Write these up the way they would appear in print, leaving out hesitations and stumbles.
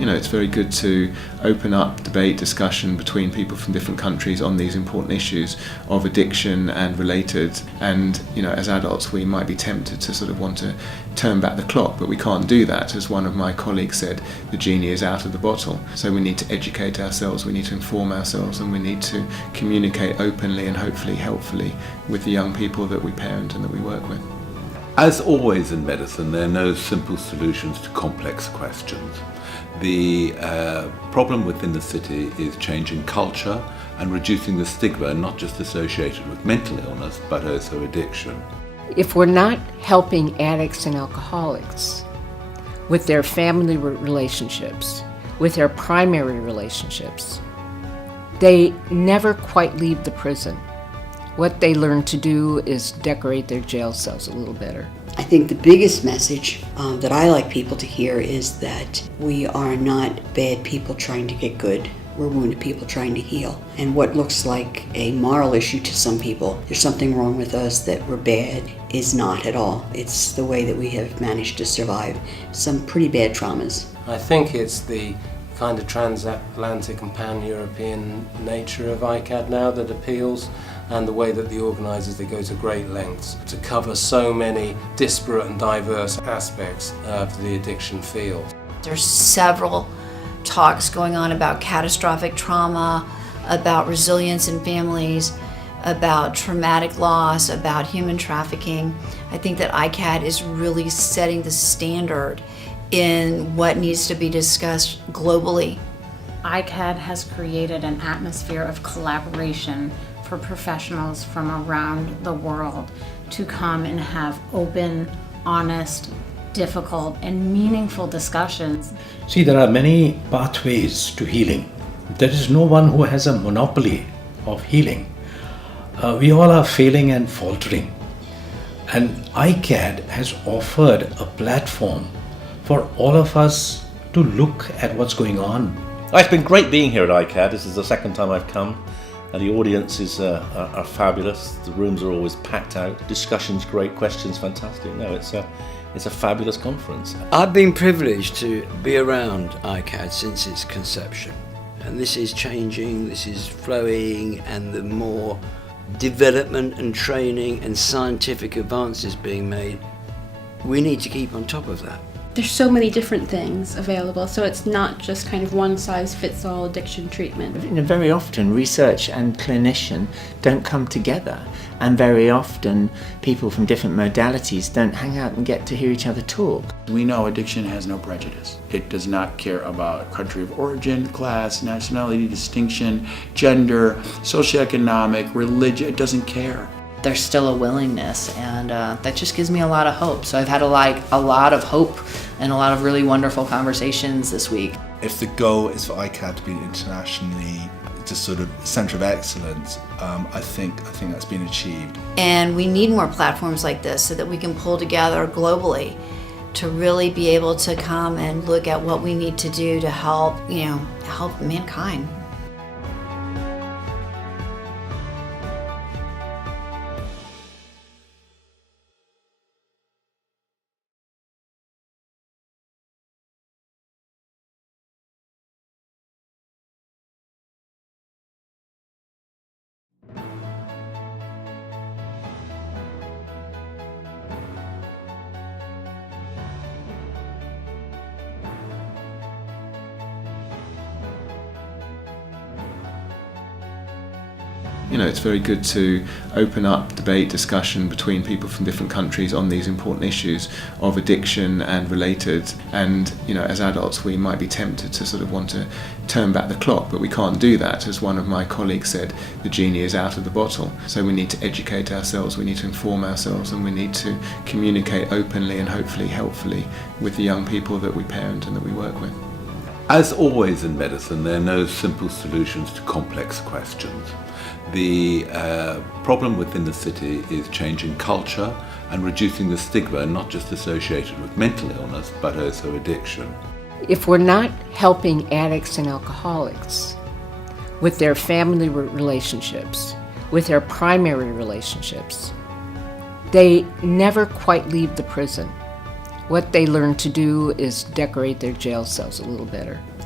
It's very good to open up debate, discussion between people from different countries on these important issues of addiction and related. And, as adults, we might be tempted to sort of want to turn back the clock, but we can't do that. As one of my colleagues said, the genie is out of the bottle. So we need to educate ourselves, we need to inform ourselves, and we need to communicate openly and hopefully helpfully with the young people that we parent and that we work with. As always in medicine, there are no simple solutions to complex questions. The problem within the city is changing culture and reducing the stigma not just associated with mental illness but also addiction. If we're not helping addicts and alcoholics with their family relationships, with their primary relationships, they never quite leave the prison. What they learn to do is decorate their jail cells a little better. I think the biggest message that I like people to hear is that we are not bad people trying to get good. We're wounded people trying to heal. And what looks like a moral issue to some people, there's something wrong with us, that we're bad, is not at all. It's the way that we have managed to survive some pretty bad traumas. I think it's the kind of transatlantic and pan-European nature of iCAAD now that appeals, and the way that the organisers, they go to great lengths to cover so many disparate and diverse aspects of the addiction field. There's several talks going on about catastrophic trauma, about resilience in families, about traumatic loss, about human trafficking. I think that iCAAD is really setting the standard in what needs to be discussed globally. iCAAD has created an atmosphere of collaboration for professionals from around the world to come and have open, honest, difficult, and meaningful discussions. See, there are many pathways to healing. There is no one who has a monopoly of healing. We all are failing and faltering. And iCAAD has offered a platform for all of us to look at what's going on. It's been great being here at iCAAD. This is the second time I've come, and the audiences are fabulous. The rooms are always packed out. Discussion's great, questions fantastic. No, it's a fabulous conference. I've been privileged to be around iCAAD since its conception, and this is changing, this is flowing, and the more development and training and scientific advances being made, we need to keep on top of that. There's so many different things available, so it's not just kind of one-size-fits-all addiction treatment. Very often research and clinician don't come together, and very often people from different modalities don't hang out and get to hear each other talk. We know addiction has no prejudice. It does not care about country of origin, class, nationality, distinction, gender, socioeconomic, religion. It doesn't care. There's still a willingness, and that just gives me a lot of hope. So I've had a lot of hope and a lot of really wonderful conversations this week. If the goal is for iCAAD to be internationally just sort of centre of excellence, I think that's been achieved. And we need more platforms like this so that we can pull together globally to really be able to come and look at what we need to do to help mankind. It's very good to open up debate, discussion between people from different countries on these important issues of addiction and related. And, as adults, we might be tempted to sort of want to turn back the clock, but we can't do that. As one of my colleagues said, the genie is out of the bottle. So we need to educate ourselves, we need to inform ourselves, and we need to communicate openly and hopefully helpfully with the young people that we parent and that we work with. As always in medicine, there are no simple solutions to complex questions. The problem within the city is changing culture and reducing the stigma not just associated with mental illness but also addiction. If we're not helping addicts and alcoholics with their family relationships, with their primary relationships, they never quite leave the prison. What they learn to do is decorate their jail cells a little better.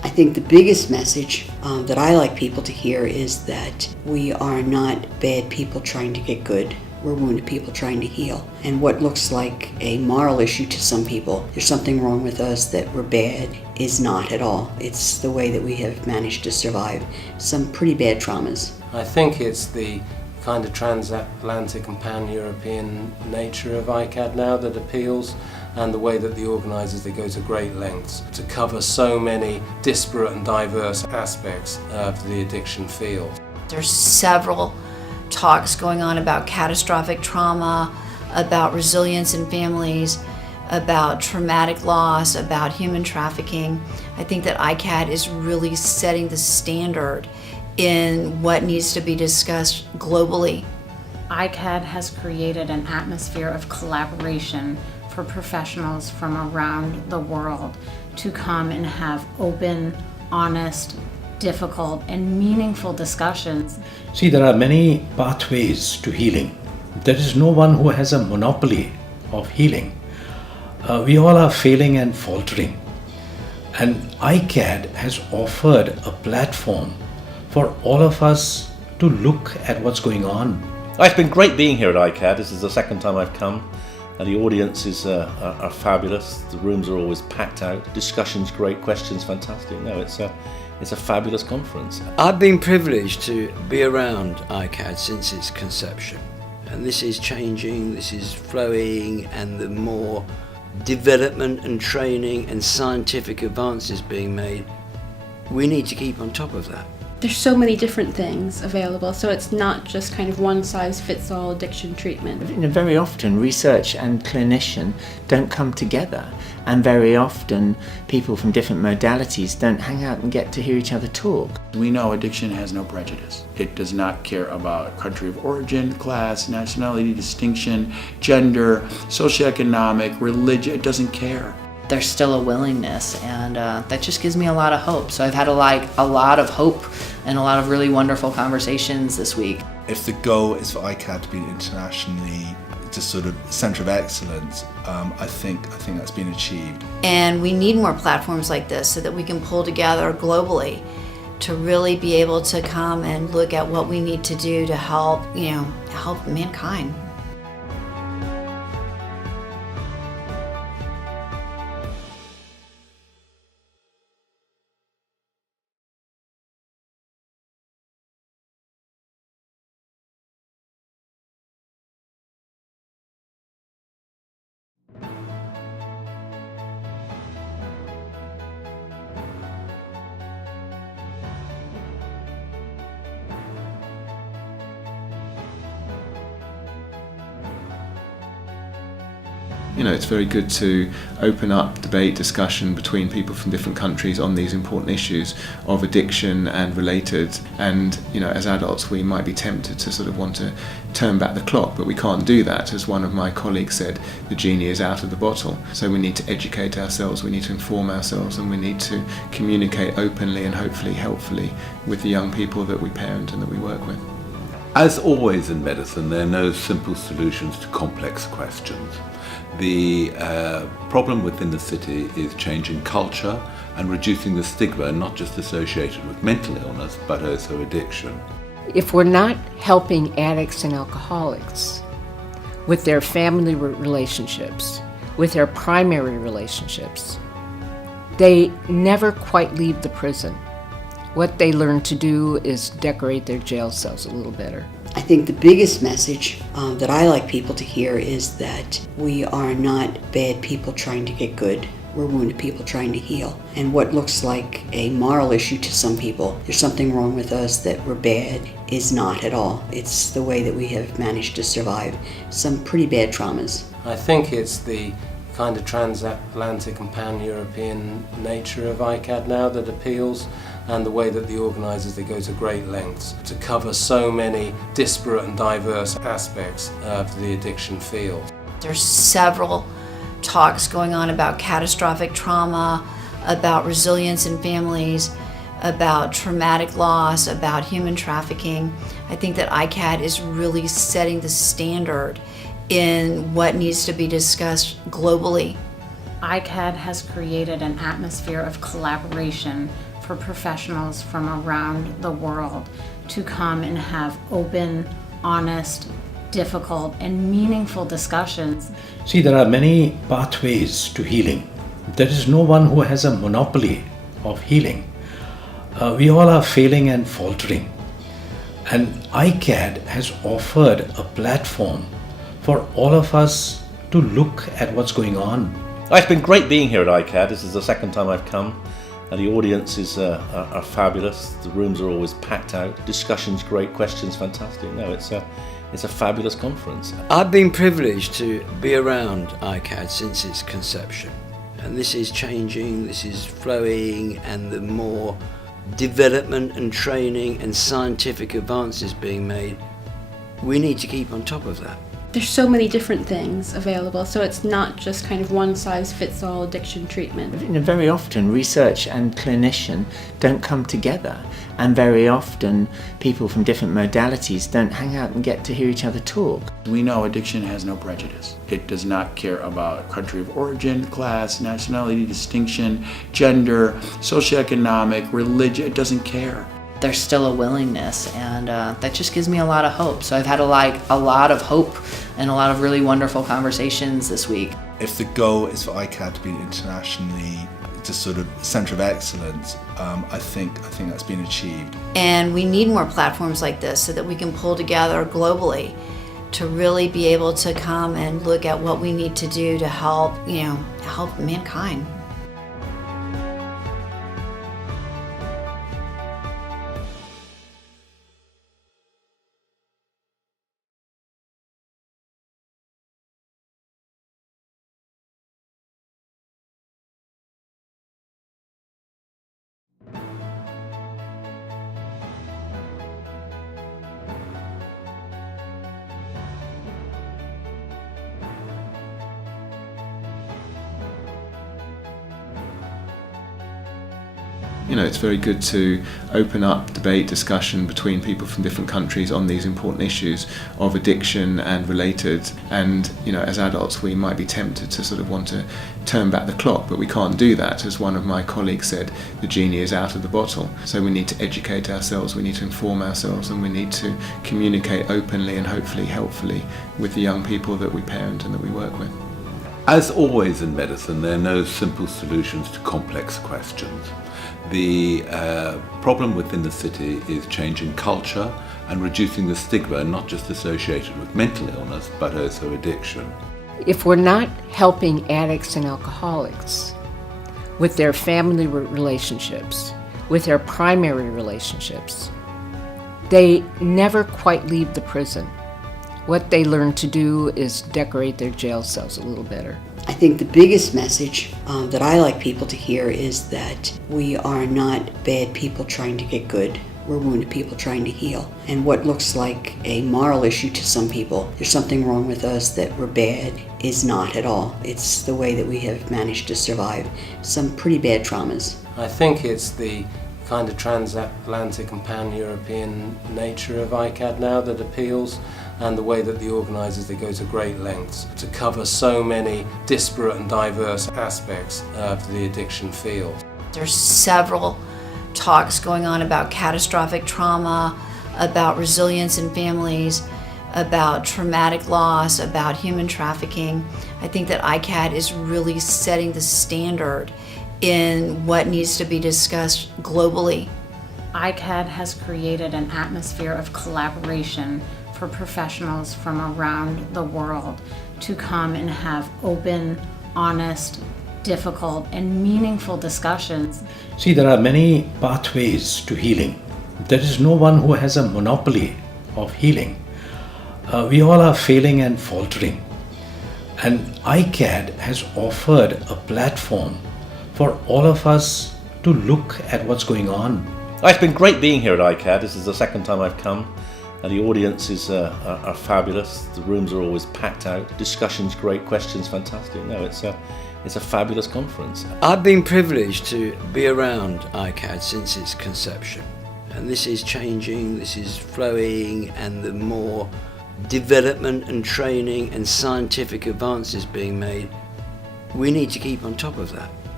I think the biggest message that I like people to hear is that we are not bad people trying to get good. We're wounded people trying to heal. And what looks like a moral issue to some people, there's something wrong with us, that we're bad, is not at all. It's the way that we have managed to survive some pretty bad traumas. I think it's the kind of transatlantic and pan-European nature of iCAAD now that appeals, and the way that the organisers, they go to great lengths to cover so many disparate and diverse aspects of the addiction field. There's several talks going on about catastrophic trauma, about resilience in families, about traumatic loss, about human trafficking. I think that iCAAD is really setting the standard in what needs to be discussed globally. iCAAD has created an atmosphere of collaboration for professionals from around the world to come and have open, honest, difficult, and meaningful discussions. See, there are many pathways to healing. There is no one who has a monopoly of healing. We all are failing and faltering. And iCAAD has offered a platform for all of us to look at what's going on. It's been great being here at iCAAD. This is the second time I've come, and the audiences are fabulous. The rooms are always packed out. Discussions great, questions fantastic. No, it's a fabulous conference. I've been privileged to be around iCAAD since its conception, and this is changing, this is flowing, and the more development and training and scientific advances being made, we need to keep on top of that. There's so many different things available, so it's not just kind of one-size-fits-all addiction treatment. Very often research and clinician don't come together, and very often people from different modalities don't hang out and get to hear each other talk. We know addiction has no prejudice. It does not care about country of origin, class, nationality, distinction, gender, socioeconomic, religion. It doesn't care. There's still a willingness, and that just gives me a lot of hope. So I've had a lot of hope and a lot of really wonderful conversations this week. If the goal is for iCAAD to be internationally just sort of centre of excellence, I think that's been achieved. And we need more platforms like this so that we can pull together globally to really be able to come and look at what we need to do to help mankind. You know, it's very good to open up debate, discussion between people from different countries on these important issues of addiction and related. And, you know, as adults we might be tempted to sort of want to turn back the clock, but we can't do that. As one of my colleagues said, the genie is out of the bottle. So we need to educate ourselves, we need to inform ourselves, and we need to communicate openly and hopefully helpfully with the young people that we parent and that we work with. As always in medicine, there are no simple solutions to complex questions. The problem within the city is changing culture and reducing the stigma not just associated with mental illness but also addiction. If we're not helping addicts and alcoholics with their family relationships, with their primary relationships, they never quite leave the prison. What they learn to do is decorate their jail cells a little better. I think the biggest message that I like people to hear is that we are not bad people trying to get good. We're wounded people trying to heal. And what looks like a moral issue to some people, there's something wrong with us, that we're bad, is not at all. It's the way that we have managed to survive some pretty bad traumas. I think it's the kind of transatlantic and pan-European nature of iCAAD now that appeals, and the way that the organisers, they go to great lengths to cover so many disparate and diverse aspects of the addiction field. There's several talks going on about catastrophic trauma, about resilience in families, about traumatic loss, about human trafficking. I think that iCAAD is really setting the standard in what needs to be discussed globally. iCAAD has created an atmosphere of collaboration for professionals from around the world to come and have open, honest, difficult, and meaningful discussions. See, there are many pathways to healing. There is no one who has a monopoly of healing. We all are failing and faltering. And iCAAD has offered a platform for all of us to look at what's going on. It's been great being here at iCAAD. This is the second time I've come, and the audiences are fabulous. The rooms are always packed out. Discussions great, questions fantastic. No, it's a fabulous conference. I've been privileged to be around iCAAD since its conception, and this is changing, this is flowing, and the more development and training and scientific advances being made, we need to keep on top of that. There's so many different things available, so it's not just kind of one size fits all addiction treatment. Very often research and clinician don't come together, and very often people from different modalities don't hang out and get to hear each other talk. We know addiction has no prejudice. It does not care about country of origin, class, nationality, distinction, gender, socioeconomic, religion. It doesn't care. There's still a willingness, and that just gives me a lot of hope. So I've had a lot of hope and a lot of really wonderful conversations this week. If the goal is for iCAAD to be internationally just sort of centre of excellence, I think that's been achieved. And we need more platforms like this so that we can pull together globally to really be able to come and look at what we need to do to help mankind. It's very good to open up debate, discussion between people from different countries on these important issues of addiction and related. And, as adults, we might be tempted to sort of want to turn back the clock, but we can't do that. As one of my colleagues said, the genie is out of the bottle. So we need to educate ourselves, we need to inform ourselves, and we need to communicate openly and hopefully helpfully with the young people that we parent and that we work with. As always in medicine, there are no simple solutions to complex questions. The problem within the city is changing culture and reducing the stigma not just associated with mental illness but also addiction. If we're not helping addicts and alcoholics with their family relationships, with their primary relationships, they never quite leave the prison. What they learn to do is decorate their jail cells a little better. I think the biggest message that I like people to hear is that we are not bad people trying to get good. We're wounded people trying to heal. And what looks like a moral issue to some people, there's something wrong with us, that we're bad, is not at all. It's the way that we have managed to survive some pretty bad traumas. I think it's the kind of transatlantic and pan-European nature of iCAAD now that appeals, and the way that the organisers, they go to great lengths to cover so many disparate and diverse aspects of the addiction field. There's several talks going on about catastrophic trauma, about resilience in families, about traumatic loss, about human trafficking. I think that iCAAD is really setting the standard in what needs to be discussed globally. iCAAD has created an atmosphere of collaboration for professionals from around the world to come and have open, honest, difficult, and meaningful discussions. See, there are many pathways to healing. There is no one who has a monopoly of healing. We all are failing and faltering. And iCAAD has offered a platform for all of us to look at what's going on. It's been great being here at iCAAD. This is the second time I've come, and the audiences are fabulous. The rooms are always packed out. Discussions great, questions fantastic. No, it's a fabulous conference. I've been privileged to be around iCAAD since its conception, and this is changing, this is flowing, and the more development and training and scientific advances being made, we need to keep on top of that.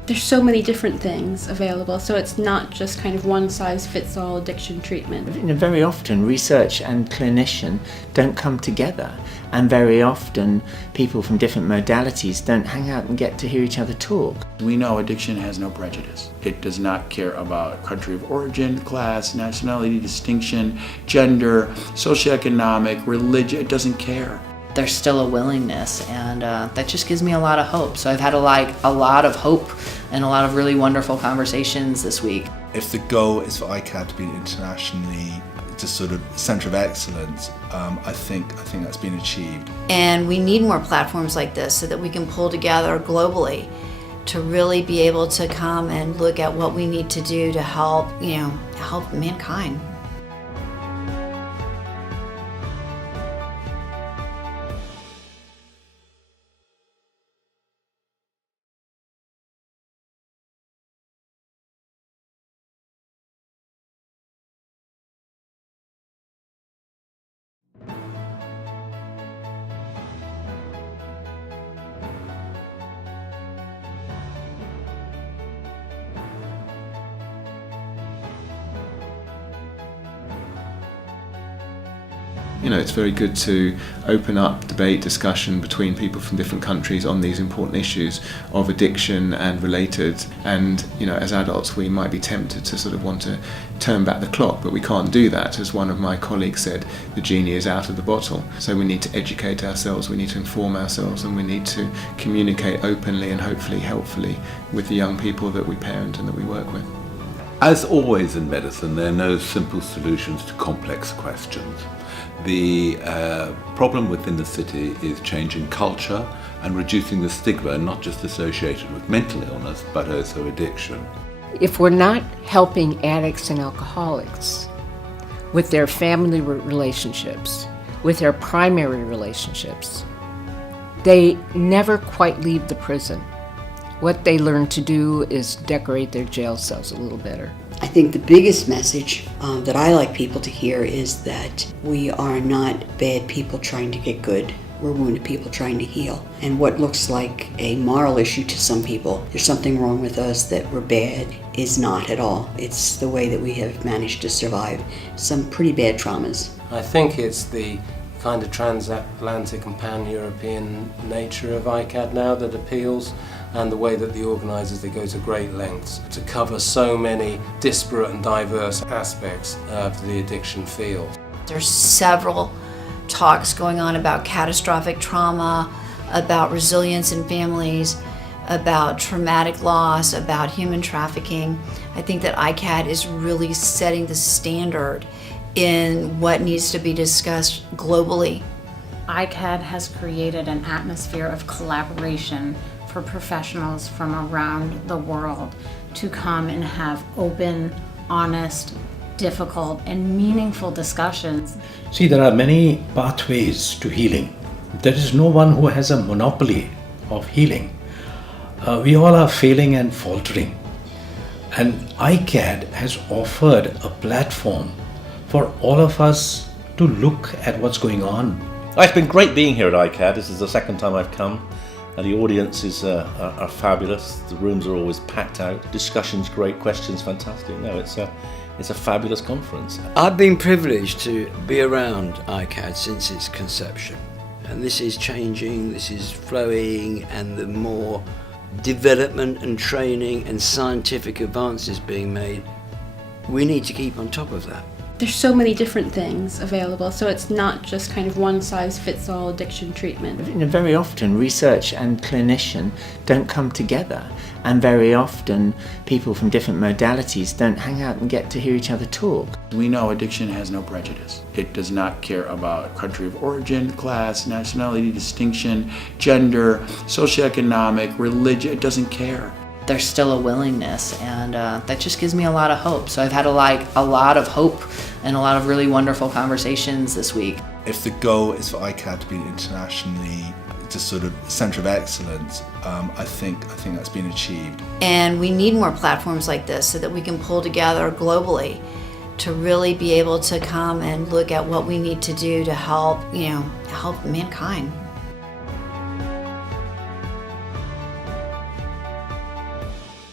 There's so many different things available, so it's not just kind of one-size-fits-all addiction treatment. Very often research and clinician don't come together, and very often people from different modalities don't hang out and get to hear each other talk. We know addiction has no prejudice. It does not care about country of origin, class, nationality, distinction, gender, socioeconomic, religion. It doesn't care. There's still a willingness, and that just gives me a lot of hope. So I've had a lot of hope and a lot of really wonderful conversations this week. If the goal is for iCAAD to be internationally just sort of centre of excellence, I think that's been achieved. And we need more platforms like this so that we can pull together globally to really be able to come and look at what we need to do to help mankind. It's very good to open up debate, discussion between people from different countries on these important issues of addiction and related. And, as adults, we might be tempted to sort of want to turn back the clock, but we can't do that. As one of my colleagues said, the genie is out of the bottle. So we need to educate ourselves, we need to inform ourselves, and we need to communicate openly and hopefully helpfully with the young people that we parent and that we work with. As always in medicine, there are no simple solutions to complex questions. The problem within the city is changing culture and reducing the stigma not just associated with mental illness but also addiction. If we're not helping addicts and alcoholics with their family relationships, with their primary relationships, they never quite leave the prison. What they learn to do is decorate their jail cells a little better. I think the biggest message that I like people to hear is that we are not bad people trying to get good. We're wounded people trying to heal. And what looks like a moral issue to some people, there's something wrong with us, that we're bad, is not at all. It's the way that we have managed to survive some pretty bad traumas. I think it's the kind of transatlantic and pan-European nature of iCAAD now that appeals, and the way that the organisers, they go to great lengths to cover so many disparate and diverse aspects of the addiction field. There's several talks going on about catastrophic trauma, about resilience in families, about traumatic loss, about human trafficking. I think that iCAAD is really setting the standard in what needs to be discussed globally. iCAAD has created an atmosphere of collaboration for professionals from around the world to come and have open, honest, difficult, and meaningful discussions. See, there are many pathways to healing. There is no one who has a monopoly of healing. We all are failing and faltering. And iCAAD has offered a platform for all of us to look at what's going on. It's been great being here at iCAAD. This is the second time I've come. And the audiences are fabulous. The rooms are always packed out. Discussions great, questions fantastic. No, it's a fabulous conference. I've been privileged to be around iCAAD since its conception. And this is changing, this is flowing, and the more development and training and scientific advances being made, we need to keep on top of that. There's so many different things available, so it's not just kind of one-size-fits-all addiction treatment. Very often research and clinician don't come together, and very often people from different modalities don't hang out and get to hear each other talk. We know addiction has no prejudice. It does not care about country of origin, class, nationality, distinction, gender, socioeconomic, religion. It doesn't care. There's still a willingness, and that just gives me a lot of hope. So I've had a lot of hope and a lot of really wonderful conversations this week. If the goal is for iCAAD to be internationally just sort of centre of excellence, I think that's been achieved. And we need more platforms like this so that we can pull together globally to really be able to come and look at what we need to do to help mankind.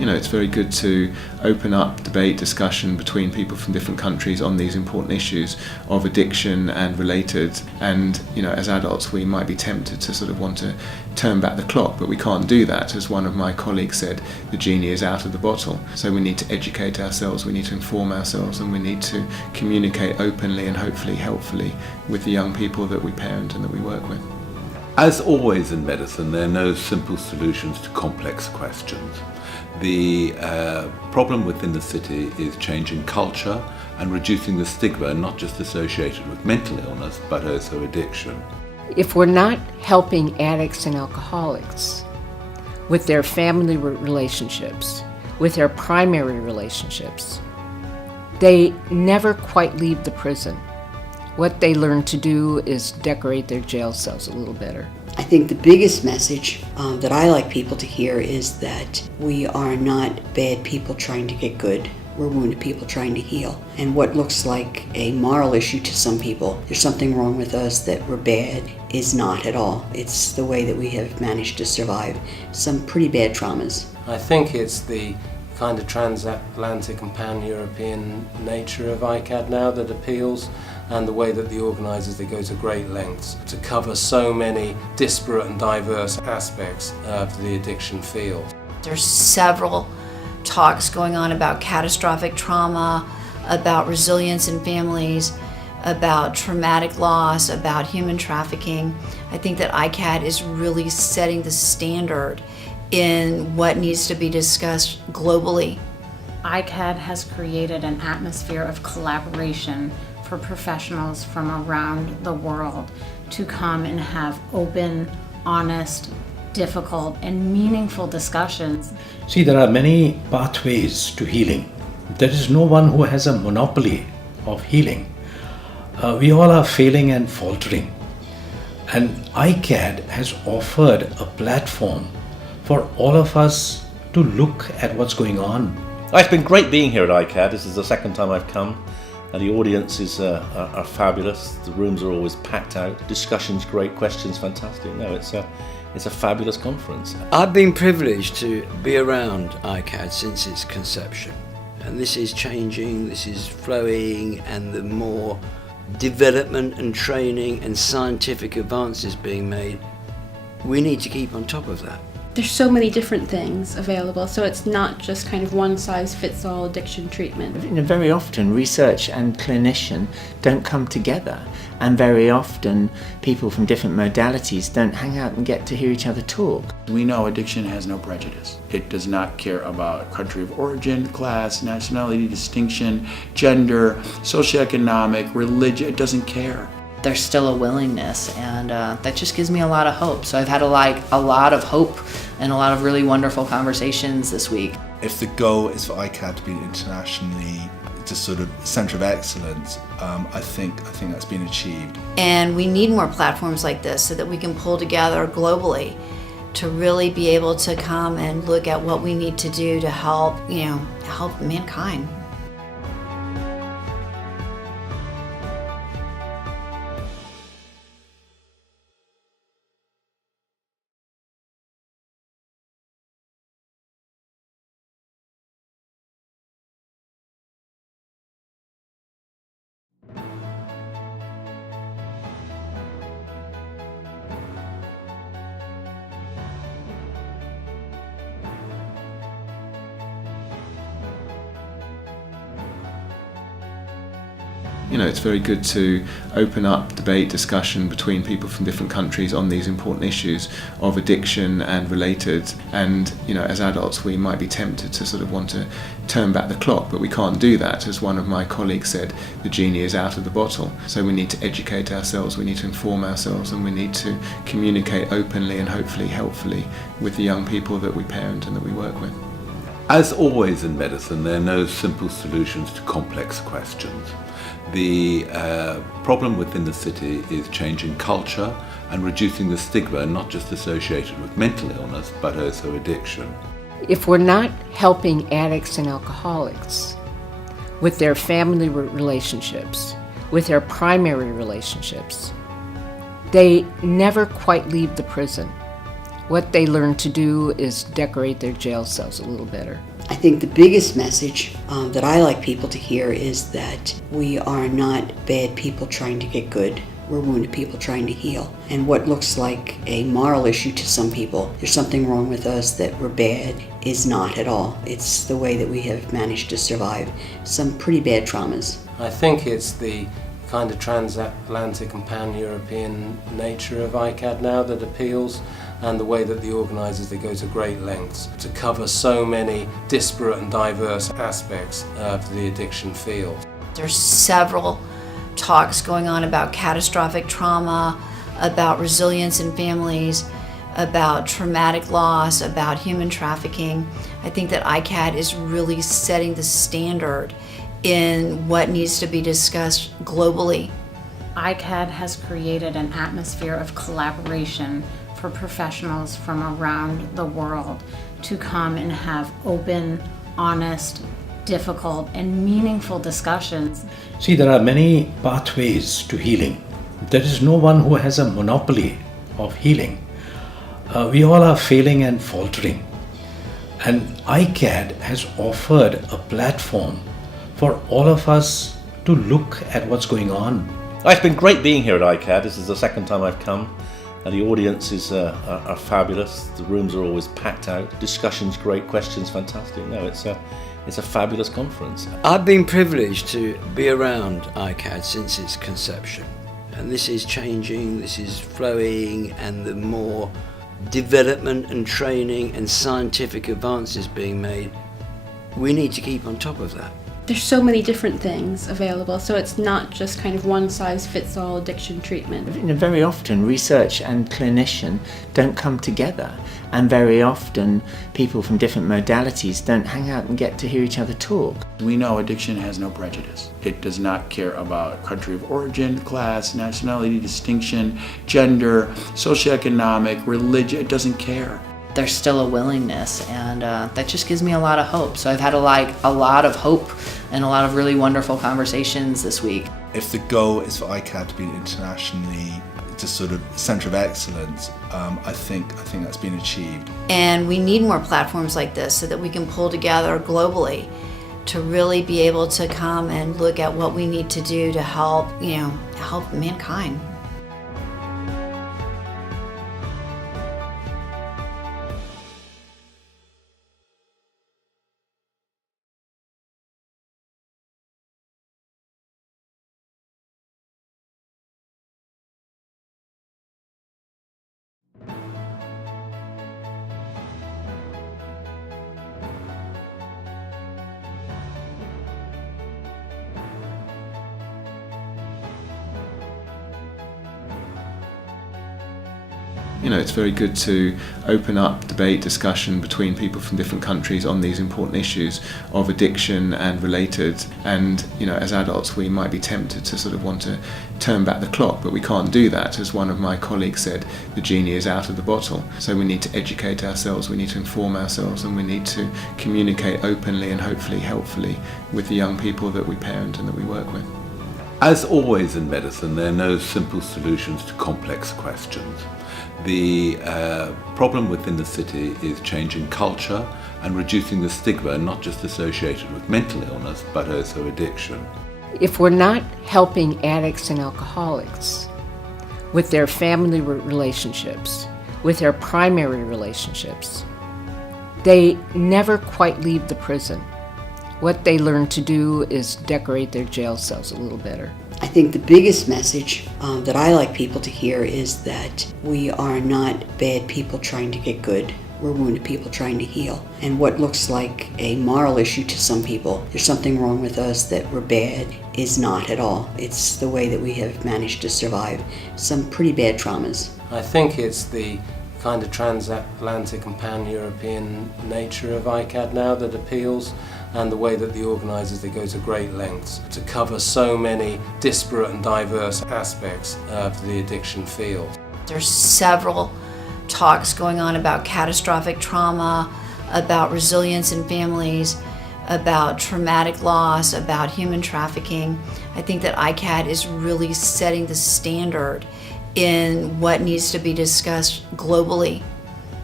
it's very good to open up debate, discussion between people from different countries on these important issues of addiction and related. And, as adults, we might be tempted to sort of want to turn back the clock, but we can't do that. As one of my colleagues said, the genie is out of the bottle. So we need to educate ourselves, we need to inform ourselves, and we need to communicate openly and hopefully helpfully with the young people that we parent and that we work with. As always in medicine, there are no simple solutions to complex questions. The problem within the city is changing culture and reducing the stigma not just associated with mental illness but also addiction. If we're not helping addicts and alcoholics with their family relationships, with their primary relationships, they never quite leave the prison. What they learn to do is decorate their jail cells a little better. I think the biggest message that I like people to hear is that we are not bad people trying to get good. We're wounded people trying to heal. And what looks like a moral issue to some people, there's something wrong with us, that we're bad, is not at all. It's the way that we have managed to survive some pretty bad traumas. I think it's the kind of transatlantic and pan-European nature of iCAAD now that appeals, and the way that the organisers, they go to great lengths to cover so many disparate and diverse aspects of the addiction field. There's several talks going on about catastrophic trauma, about resilience in families, about traumatic loss, about human trafficking. I think that iCAAD is really setting the standard in what needs to be discussed globally. iCAAD has created an atmosphere of collaboration for professionals from around the world to come and have open, honest, difficult, and meaningful discussions. See, there are many pathways to healing. There is no one who has a monopoly of healing. We all are failing and faltering. And iCAAD has offered a platform for all of us to look at what's going on. It's been great being here at iCAAD. This is the second time I've come, and the audiences are fabulous. The rooms are always packed out. Discussions great, questions fantastic. No, it's a fabulous conference. I've been privileged to be around iCAAD since its conception, and this is changing, this is flowing, and the more development and training and scientific advances being made, we need to keep on top of that. There's so many different things available, so it's not just kind of one-size-fits-all addiction treatment. Very often research and clinician don't come together, and very often people from different modalities don't hang out and get to hear each other talk. We know addiction has no prejudice. It does not care about country of origin, class, nationality, distinction, gender, socioeconomic, religion. It doesn't care. There's still a willingness, and that just gives me a lot of hope. So I've had a lot of hope and a lot of really wonderful conversations this week. If the goal is for iCAAD to be internationally just sort of centre of excellence, I think that's been achieved. And we need more platforms like this so that we can pull together globally to really be able to come and look at what we need to do to help mankind. It's very good to open up debate, discussion between people from different countries on these important issues of addiction and related. And, as adults, we might be tempted to sort of want to turn back the clock, but we can't do that. As one of my colleagues said, the genie is out of the bottle. So we need to educate ourselves, we need to inform ourselves, and we need to communicate openly and hopefully helpfully with the young people that we parent and that we work with. As always in medicine, there are no simple solutions to complex questions. The problem within the city is changing culture and reducing the stigma not just associated with mental illness but also addiction. If we're not helping addicts and alcoholics with their family relationships, with their primary relationships, they never quite leave the prison. What they learn to do is decorate their jail cells a little better. I think the biggest message that I like people to hear is that we are not bad people trying to get good. We're wounded people trying to heal. And what looks like a moral issue to some people, there's something wrong with us, that we're bad, is not at all. It's the way that we have managed to survive some pretty bad traumas. I think it's the kind of transatlantic and pan-European nature of iCAAD now that appeals, and the way that the organisers, they go to great lengths to cover so many disparate and diverse aspects of the addiction field. There's several talks going on about catastrophic trauma, about resilience in families, about traumatic loss, about human trafficking. I think that iCAAD is really setting the standard in what needs to be discussed globally. iCAAD has created an atmosphere of collaboration for professionals from around the world to come and have open, honest, difficult, and meaningful discussions. See, there are many pathways to healing. There is no one who has a monopoly of healing. We all are failing and faltering. And iCAAD has offered a platform for all of us to look at what's going on. It's been great being here at iCAAD. This is the second time I've come, and the audiences are fabulous. The rooms are always packed out. Discussions great, questions fantastic. No, it's a fabulous conference. I've been privileged to be around iCAAD since its conception, and this is changing, this is flowing, and the more development and training and scientific advances being made, we need to keep on top of that. There's so many different things available, so it's not just kind of one-size-fits-all addiction treatment. Very often research and clinician don't come together, and very often people from different modalities don't hang out and get to hear each other talk. We know addiction has no prejudice. It does not care about country of origin, class, nationality, distinction, gender, socioeconomic, religion. It doesn't care. There's still a willingness, and that just gives me a lot of hope. So I've had a lot of hope and a lot of really wonderful conversations this week. If the goal is for iCAAD to be internationally just sort of centre of excellence, I think that's been achieved. And we need more platforms like this so that we can pull together globally to really be able to come and look at what we need to do to help mankind. It's very good to open up debate, discussion between people from different countries on these important issues of addiction and related. And, as adults, we might be tempted to sort of want to turn back the clock, but we can't do that. As one of my colleagues said, the genie is out of the bottle. So we need to educate ourselves, we need to inform ourselves, and we need to communicate openly and hopefully helpfully with the young people that we parent and that we work with. As always in medicine, there are no simple solutions to complex questions. The problem within the city is changing culture and reducing the stigma not just associated with mental illness but also addiction. If we're not helping addicts and alcoholics with their family relationships, with their primary relationships, they never quite leave the prison. What they learn to do is decorate their jail cells a little better. I think the biggest message that I like people to hear is that we are not bad people trying to get good. We're wounded people trying to heal. And what looks like a moral issue to some people, there's something wrong with us, that we're bad, is not at all. It's the way that we have managed to survive some pretty bad traumas. I think it's the kind of transatlantic and pan-European nature of iCAAD now that appeals, and the way that the organisers, they go to great lengths to cover so many disparate and diverse aspects of the addiction field. There's several talks going on about catastrophic trauma, about resilience in families, about traumatic loss, about human trafficking. I think that iCAAD is really setting the standard in what needs to be discussed globally.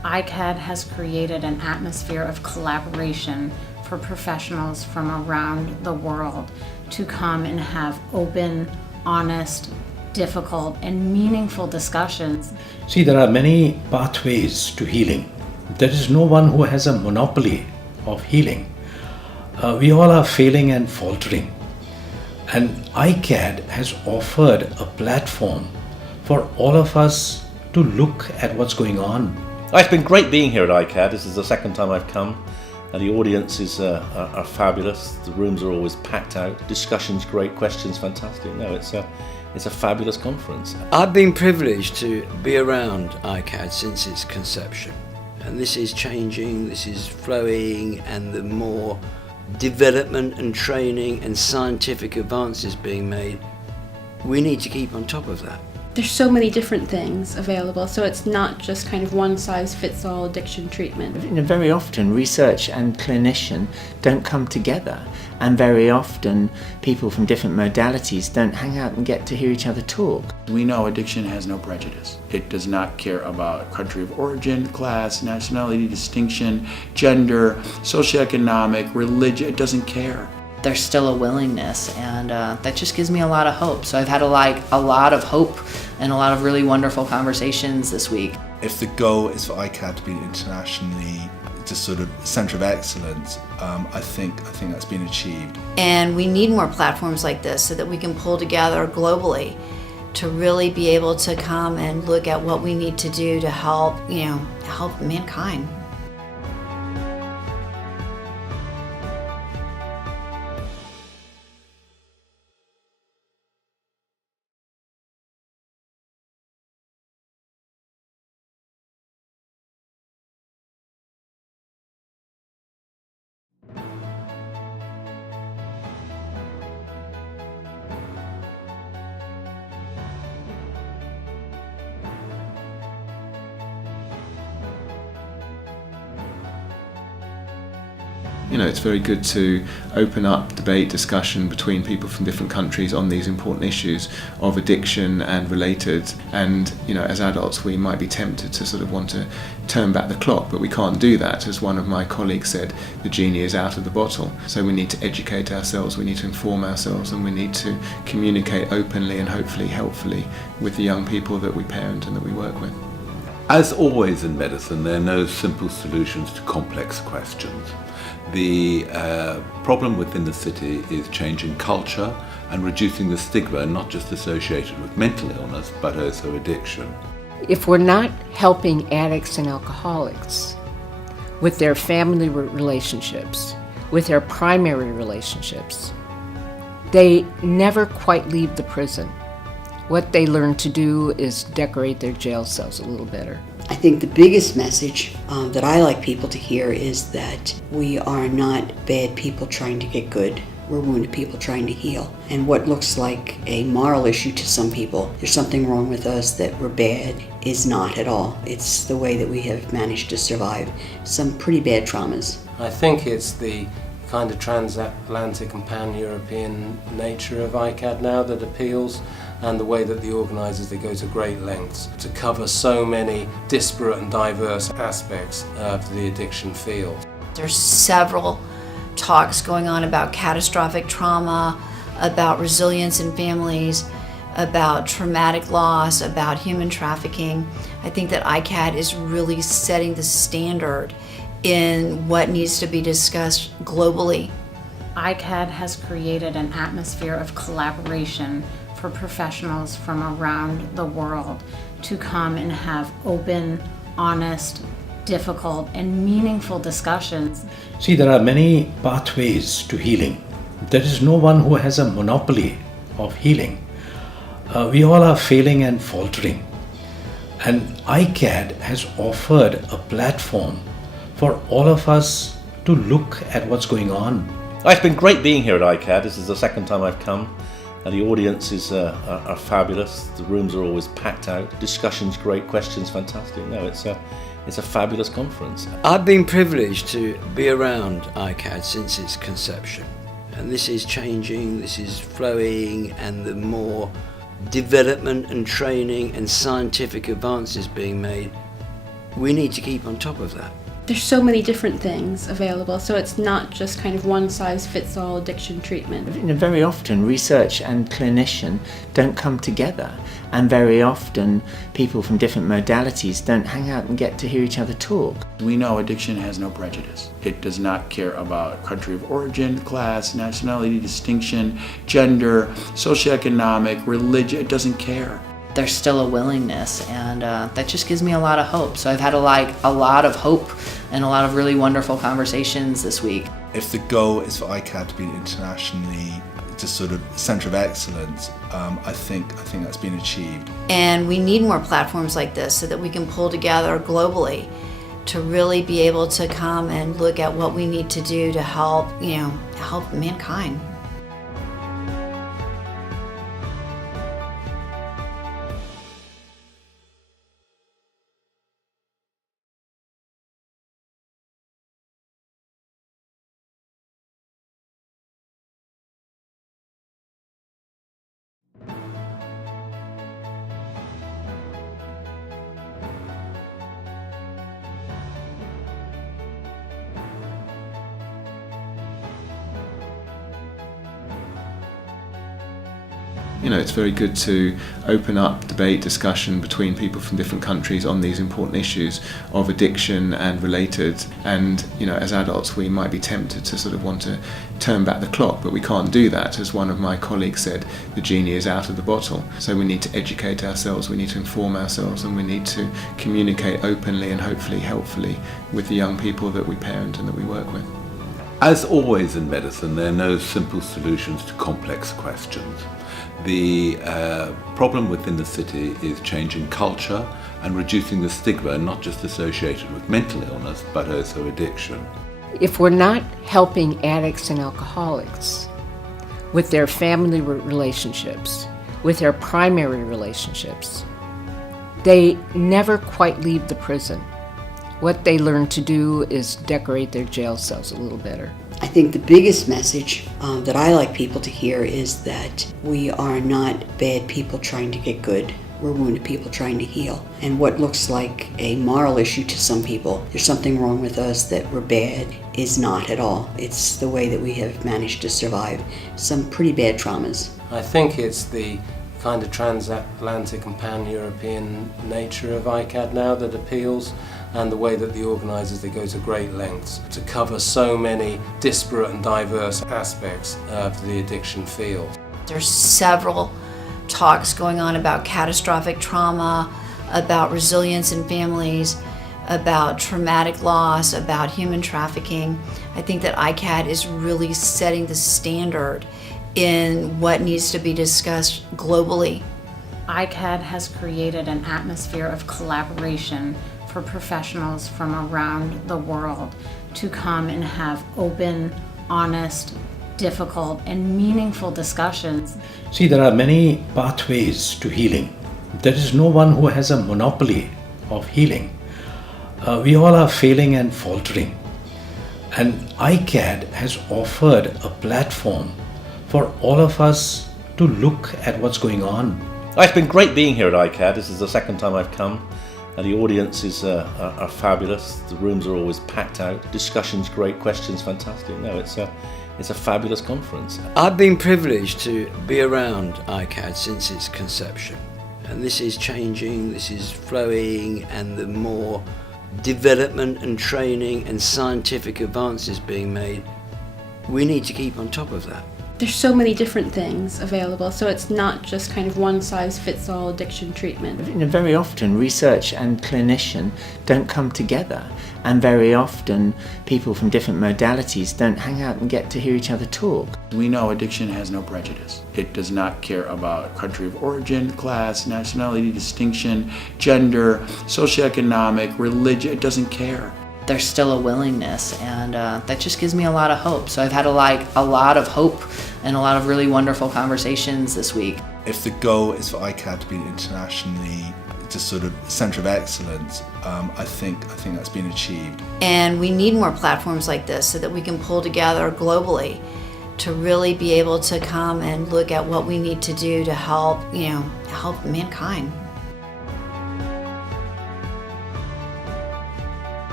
iCAAD has created an atmosphere of collaboration for professionals from around the world to come and have open, honest, difficult, and meaningful discussions. See, there are many pathways to healing. There is no one who has a monopoly of healing. We all are failing and faltering. And iCAAD has offered a platform for all of us to look at what's going on. It's been great being here at iCAAD. This is the second time I've come, and the audiences are fabulous. The rooms are always packed out. Discussions great, questions fantastic. No, it's a fabulous conference. I've been privileged to be around iCAAD since its conception, and this is changing, this is flowing, and the more development and training and scientific advances being made, we need to keep on top of that. There's so many different things available, so it's not just kind of one size fits all addiction treatment. Very often research and clinician don't come together, and very often people from different modalities don't hang out and get to hear each other talk. We know addiction has no prejudice. It does not care about country of origin, class, nationality, distinction, gender, socioeconomic, religion. It doesn't care. There's still a willingness, and that just gives me a lot of hope. So I've had a lot of hope and a lot of really wonderful conversations this week. If the goal is for iCAAD to be internationally just sort of centre of excellence, I think that's been achieved. And we need more platforms like this so that we can pull together globally to really be able to come and look at what we need to do to help mankind. It's very good to open up debate, discussion between people from different countries on these important issues of addiction and related. And, as adults, we might be tempted to sort of want to turn back the clock, but we can't do that. As one of my colleagues said, the genie is out of the bottle. So we need to educate ourselves, we need to inform ourselves, and we need to communicate openly and hopefully helpfully with the young people that we parent and that we work with. As always in medicine, there are no simple solutions to complex questions. The problem within the city is changing culture and reducing the stigma not just associated with mental illness but also addiction. If we're not helping addicts and alcoholics with their family relationships, with their primary relationships, they never quite leave the prison. What they learn to do is decorate their jail cells a little better. I think the biggest message that I like people to hear is that we are not bad people trying to get good. We're wounded people trying to heal. And what looks like a moral issue to some people, there's something wrong with us, that we're bad, is not at all. It's the way that we have managed to survive some pretty bad traumas. I think it's the kind of transatlantic and pan-European nature of iCAAD now that appeals, and the way that the organisers, they go to great lengths to cover so many disparate and diverse aspects of the addiction field. There's several talks going on about catastrophic trauma, about resilience in families, about traumatic loss, about human trafficking. I think that iCAAD is really setting the standard in what needs to be discussed globally. iCAAD has created an atmosphere of collaboration for professionals from around the world to come and have open, honest, difficult, and meaningful discussions. See, there are many pathways to healing. There is no one who has a monopoly of healing. We all are failing and faltering. And iCAAD has offered a platform for all of us to look at what's going on. It's been great being here at iCAAD. This is the second time I've come, and the audiences are fabulous. The rooms are always packed out. Discussions great, questions fantastic. No, it's a fabulous conference. I've been privileged to be around iCAAD since its conception, and this is changing, this is flowing, and the more development and training and scientific advances being made, We need to keep on top of that. There's so many different things available, so it's not just kind of one-size-fits-all addiction treatment. Very often research and clinician don't come together, and very often people from different modalities don't hang out and get to hear each other talk. We know addiction has no prejudice. It does not care about country of origin, class, nationality, distinction, gender, socioeconomic, religion. It doesn't care. There's still a willingness, and that just gives me a lot of hope. So I've had a lot of hope and a lot of really wonderful conversations this week. If the goal is for iCAAD to be internationally just sort of centre of excellence, I think that's been achieved. And we need more platforms like this so that we can pull together globally to really be able to come and look at what we need to do to help mankind. It's very good to open up debate, discussion between people from different countries on these important issues of addiction and related. And, as adults, we might be tempted to sort of want to turn back the clock, but we can't do that. As one of my colleagues said, the genie is out of the bottle. So we need to educate ourselves, we need to inform ourselves, and we need to communicate openly and hopefully helpfully with the young people that we parent and that we work with. As always in medicine, there are no simple solutions to complex questions. The problem within the city is changing culture and reducing the stigma not just associated with mental illness but also addiction. If we're not helping addicts and alcoholics with their family relationships, with their primary relationships, they never quite leave the prison. What they learn to do is decorate their jail cells a little better. I think the biggest message that I like people to hear is that we are not bad people trying to get good. We're wounded people trying to heal. And what looks like a moral issue to some people, there's something wrong with us, that we're bad, is not at all. It's the way that we have managed to survive some pretty bad traumas. I think it's the kind of transatlantic and pan-European nature of iCAAD now that appeals, and the way that the organisers, they go to great lengths to cover so many disparate and diverse aspects of the addiction field. There's several talks going on about catastrophic trauma, about resilience in families, about traumatic loss, about human trafficking. I think that iCAAD is really setting the standard in what needs to be discussed globally. iCAAD has created an atmosphere of collaboration for professionals from around the world to come and have open, honest, difficult, and meaningful discussions. See, there are many pathways to healing. There is no one who has a monopoly of healing. We all are failing and faltering. And iCAAD has offered a platform for all of us to look at what's going on. It's been great being here at iCAAD. This is the second time I've come. And the audiences are fabulous. The rooms are always packed out. Discussions great, questions fantastic. No, it's a fabulous conference. I've been privileged to be around iCAAD since its conception. And this is changing, this is flowing, and the more development and training and scientific advances being made, we need to keep on top of that. There's so many different things available, so it's not just kind of one-size-fits-all addiction treatment. Very often research and clinician don't come together, and very often people from different modalities don't hang out and get to hear each other talk. We know addiction has no prejudice. It does not care about country of origin, class, nationality, distinction, gender, socioeconomic, religion. It doesn't care. There's still a willingness, and that just gives me a lot of hope. So I've had a lot of hope and a lot of really wonderful conversations this week. If the goal is for iCAAD to be internationally just sort of centre of excellence, I think that's been achieved. And we need more platforms like this so that we can pull together globally to really be able to come and look at what we need to do to help mankind.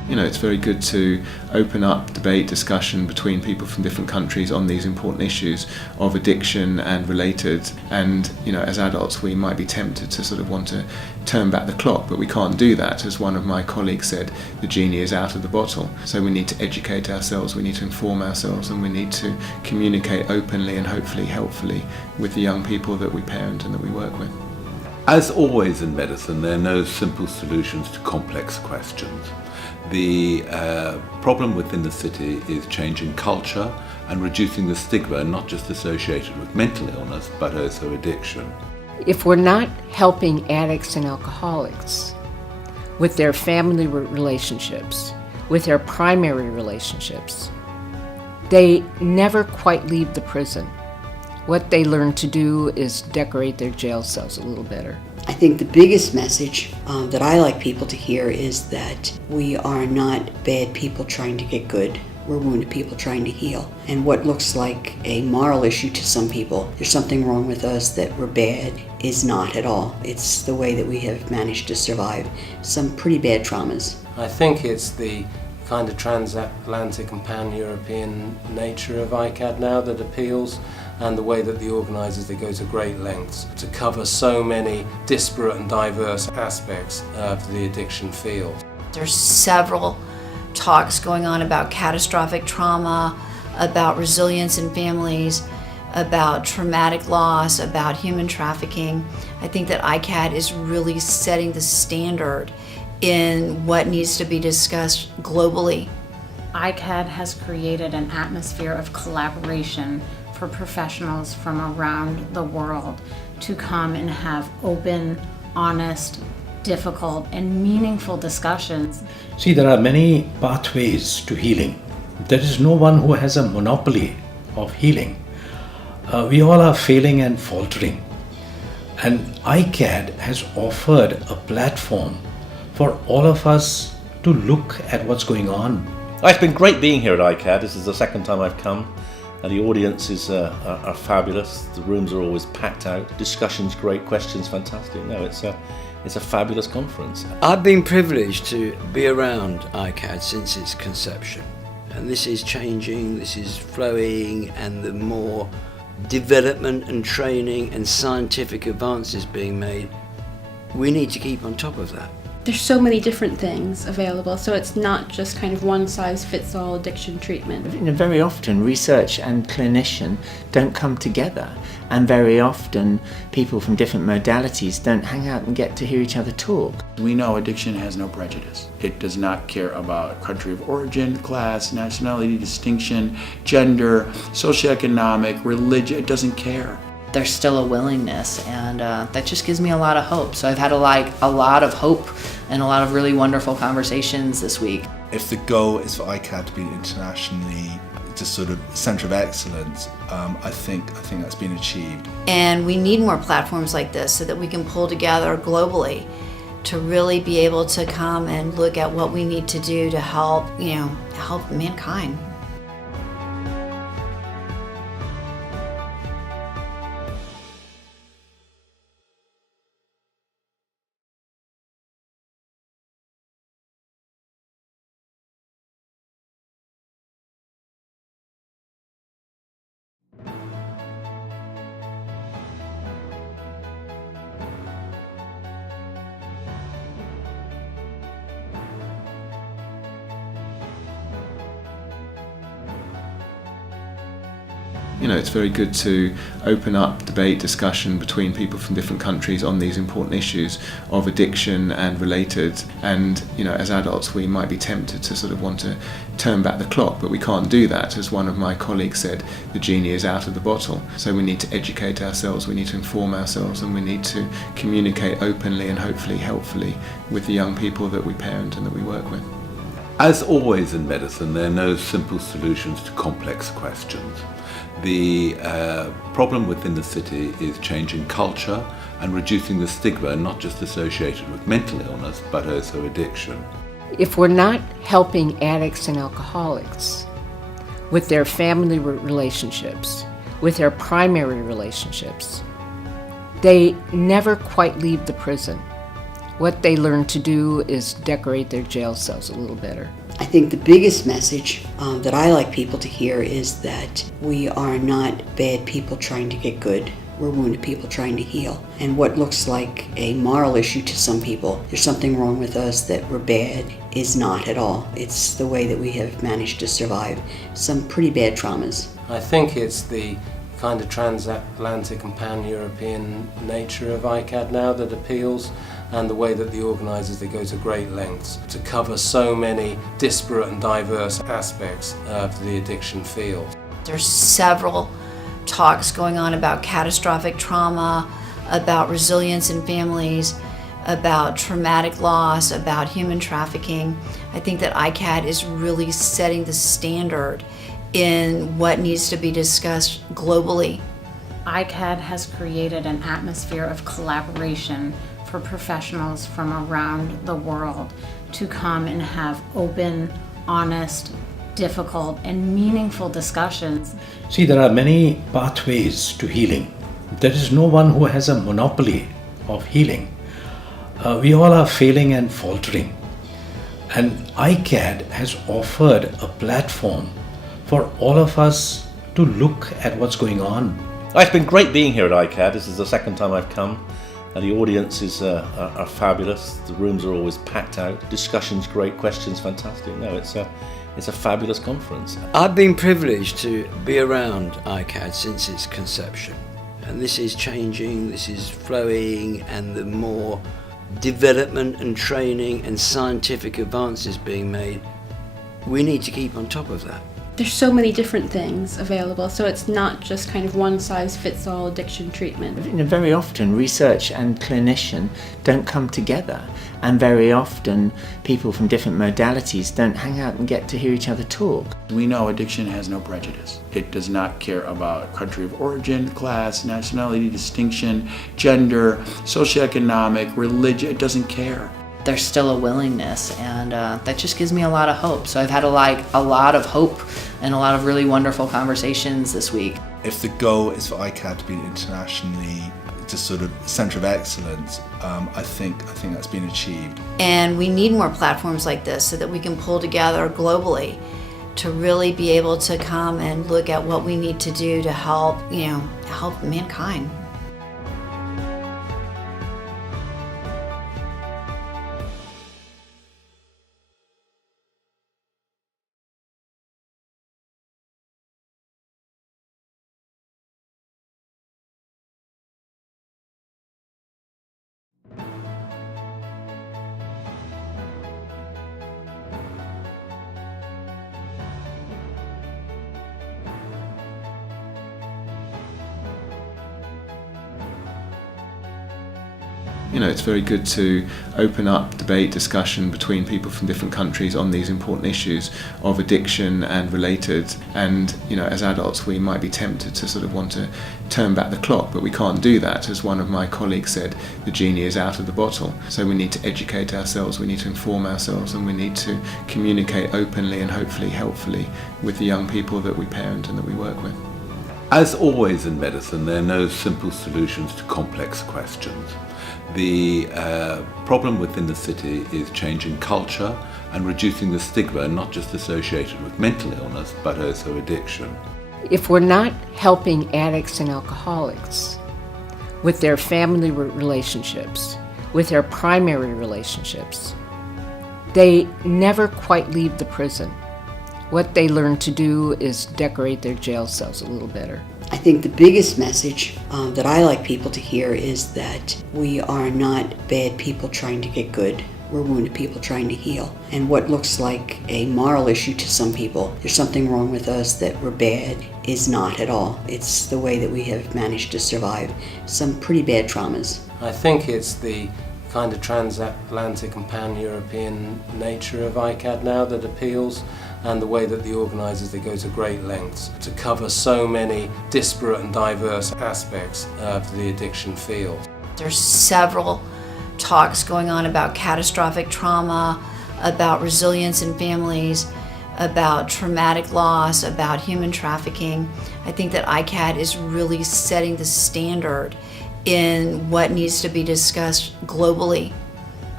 You know, it's very good to open up debate, discussion between people from different countries on these important issues of addiction and related. And, you know, as adults we might be tempted to sort of want to turn back the clock, but we can't do that. As one of my colleagues said, the genie is out of the bottle. So we need to educate ourselves, we need to inform ourselves, and we need to communicate openly and hopefully helpfully with the young people that we parent and that we work with. As always in medicine, there are no simple solutions to complex questions. The problem within the city is changing culture and reducing the stigma not just associated with mental illness but also addiction. If we're not helping addicts and alcoholics with their family relationships, with their primary relationships, they never quite leave the prison. What they learn to do is decorate their jail cells a little better. I think the biggest message that I like people to hear is that we are not bad people trying to get good. We're wounded people trying to heal. And what looks like a moral issue to some people, there's something wrong with us, that we're bad, is not at all. It's the way that we have managed to survive some pretty bad traumas. I think it's the kind of transatlantic and pan-European nature of iCAAD now that appeals, and the way that the organisers, they go to great lengths to cover so many disparate and diverse aspects of the addiction field. There's several talks going on about catastrophic trauma, about resilience in families, about traumatic loss, about human trafficking. I think that iCAAD is really setting the standard in what needs to be discussed globally. iCAAD has created an atmosphere of collaboration for professionals from around the world to come and have open, honest, difficult, and meaningful discussions. See, there are many pathways to healing. There is no one who has a monopoly of healing. We all are failing and faltering. And iCAAD has offered a platform for all of us to look at what's going on. It's been great being here at iCAAD. This is the second time I've come, and the audiences are fabulous. The rooms are always packed out. Discussions great, questions fantastic. No, it's a fabulous conference. I've been privileged to be around iCAAD since its conception, and this is changing, this is flowing, and the more development and training and scientific advances being made, we need to keep on top of that. There's so many different things available, so it's not just kind of one-size-fits-all addiction treatment. You know, very often research and clinician don't come together, and very often people from different modalities don't hang out and get to hear each other talk. We know addiction has no prejudice. It does not care about country of origin, class, nationality, distinction, gender, socioeconomic, religion. It doesn't care. There's still a willingness, and that just gives me a lot of hope. So I've had a lot of hope and a lot of really wonderful conversations this week. If the goal is for iCAAD to be internationally just sort of centre of excellence, I think that's been achieved. And we need more platforms like this so that we can pull together globally to really be able to come and look at what we need to do to help mankind. You know, it's very good to open up debate, discussion between people from different countries on these important issues of addiction and related. And, you know, as adults we might be tempted to sort of want to turn back the clock, but we can't do that. As one of my colleagues said, the genie is out of the bottle. So we need to educate ourselves, we need to inform ourselves, and we need to communicate openly and hopefully helpfully with the young people that we parent and that we work with. As always in medicine, there are no simple solutions to complex questions. The problem within the city is changing culture and reducing the stigma not just associated with mental illness but also addiction. If we're not helping addicts and alcoholics with their family relationships, with their primary relationships, they never quite leave the prison. What they learn to do is decorate their jail cells a little better. I think the biggest message that I like people to hear is that we are not bad people trying to get good. We're wounded people trying to heal. And what looks like a moral issue to some people, there's something wrong with us, that we're bad, is not at all. It's the way that we have managed to survive some pretty bad traumas. I think it's the kind of transatlantic and pan-European nature of iCAAD now that appeals, and the way that the organisers, they go to great lengths to cover so many disparate and diverse aspects of the addiction field. There's several talks going on about catastrophic trauma, about resilience in families, about traumatic loss, about human trafficking. I think that iCAAD is really setting the standard in what needs to be discussed globally. iCAAD has created an atmosphere of collaboration for professionals from around the world to come and have open, honest, difficult, and meaningful discussions. See, there are many pathways to healing. There is no one who has a monopoly of healing. We all are failing and faltering. And iCAAD has offered a platform for all of us to look at what's going on. It's been great being here at iCAAD. This is the second time I've come. And the audiences are fabulous. The rooms are always packed out. Discussions great, questions fantastic. No, it's a fabulous conference. I've been privileged to be around iCAAD since its conception. And this is changing, this is flowing, and the more development and training and scientific advances being made, we need to keep on top of that. There's so many different things available, so it's not just kind of one-size-fits-all addiction treatment. Very often research and clinician don't come together, and very often people from different modalities don't hang out and get to hear each other talk. We know addiction has no prejudice. It does not care about country of origin, class, nationality, distinction, gender, socioeconomic, religion. It doesn't care. There's still a willingness, and that just gives me a lot of hope. So I've had a lot of hope and a lot of really wonderful conversations this week. If the goal is for iCAAD to be internationally just sort of centre of excellence, I think that's been achieved. And we need more platforms like this so that we can pull together globally to really be able to come and look at what we need to do to help mankind. You know, it's very good to open up debate, discussion between people from different countries on these important issues of addiction and related. And, you know, as adults we might be tempted to sort of want to turn back the clock, but we can't do that. As one of my colleagues said, the genie is out of the bottle. So we need to educate ourselves, we need to inform ourselves, and we need to communicate openly and hopefully helpfully with the young people that we parent and that we work with. As always in medicine, there are no simple solutions to complex questions. The problem within the city is changing culture and reducing the stigma not just associated with mental illness but also addiction. If we're not helping addicts and alcoholics with their family relationships, with their primary relationships, they never quite leave the prison. What they learn to do is decorate their jail cells a little better. I think the biggest message that I like people to hear is that we are not bad people trying to get good. We're wounded people trying to heal. And what looks like a moral issue to some people, there's something wrong with us, that we're bad, is not at all. It's the way that we have managed to survive some pretty bad traumas. I think it's the kind of transatlantic and pan-European nature of iCAAD now that appeals, and the way that the organisers, they go to great lengths to cover so many disparate and diverse aspects of the addiction field. There's several talks going on about catastrophic trauma, about resilience in families, about traumatic loss, about human trafficking. I think that iCAAD is really setting the standard in what needs to be discussed globally.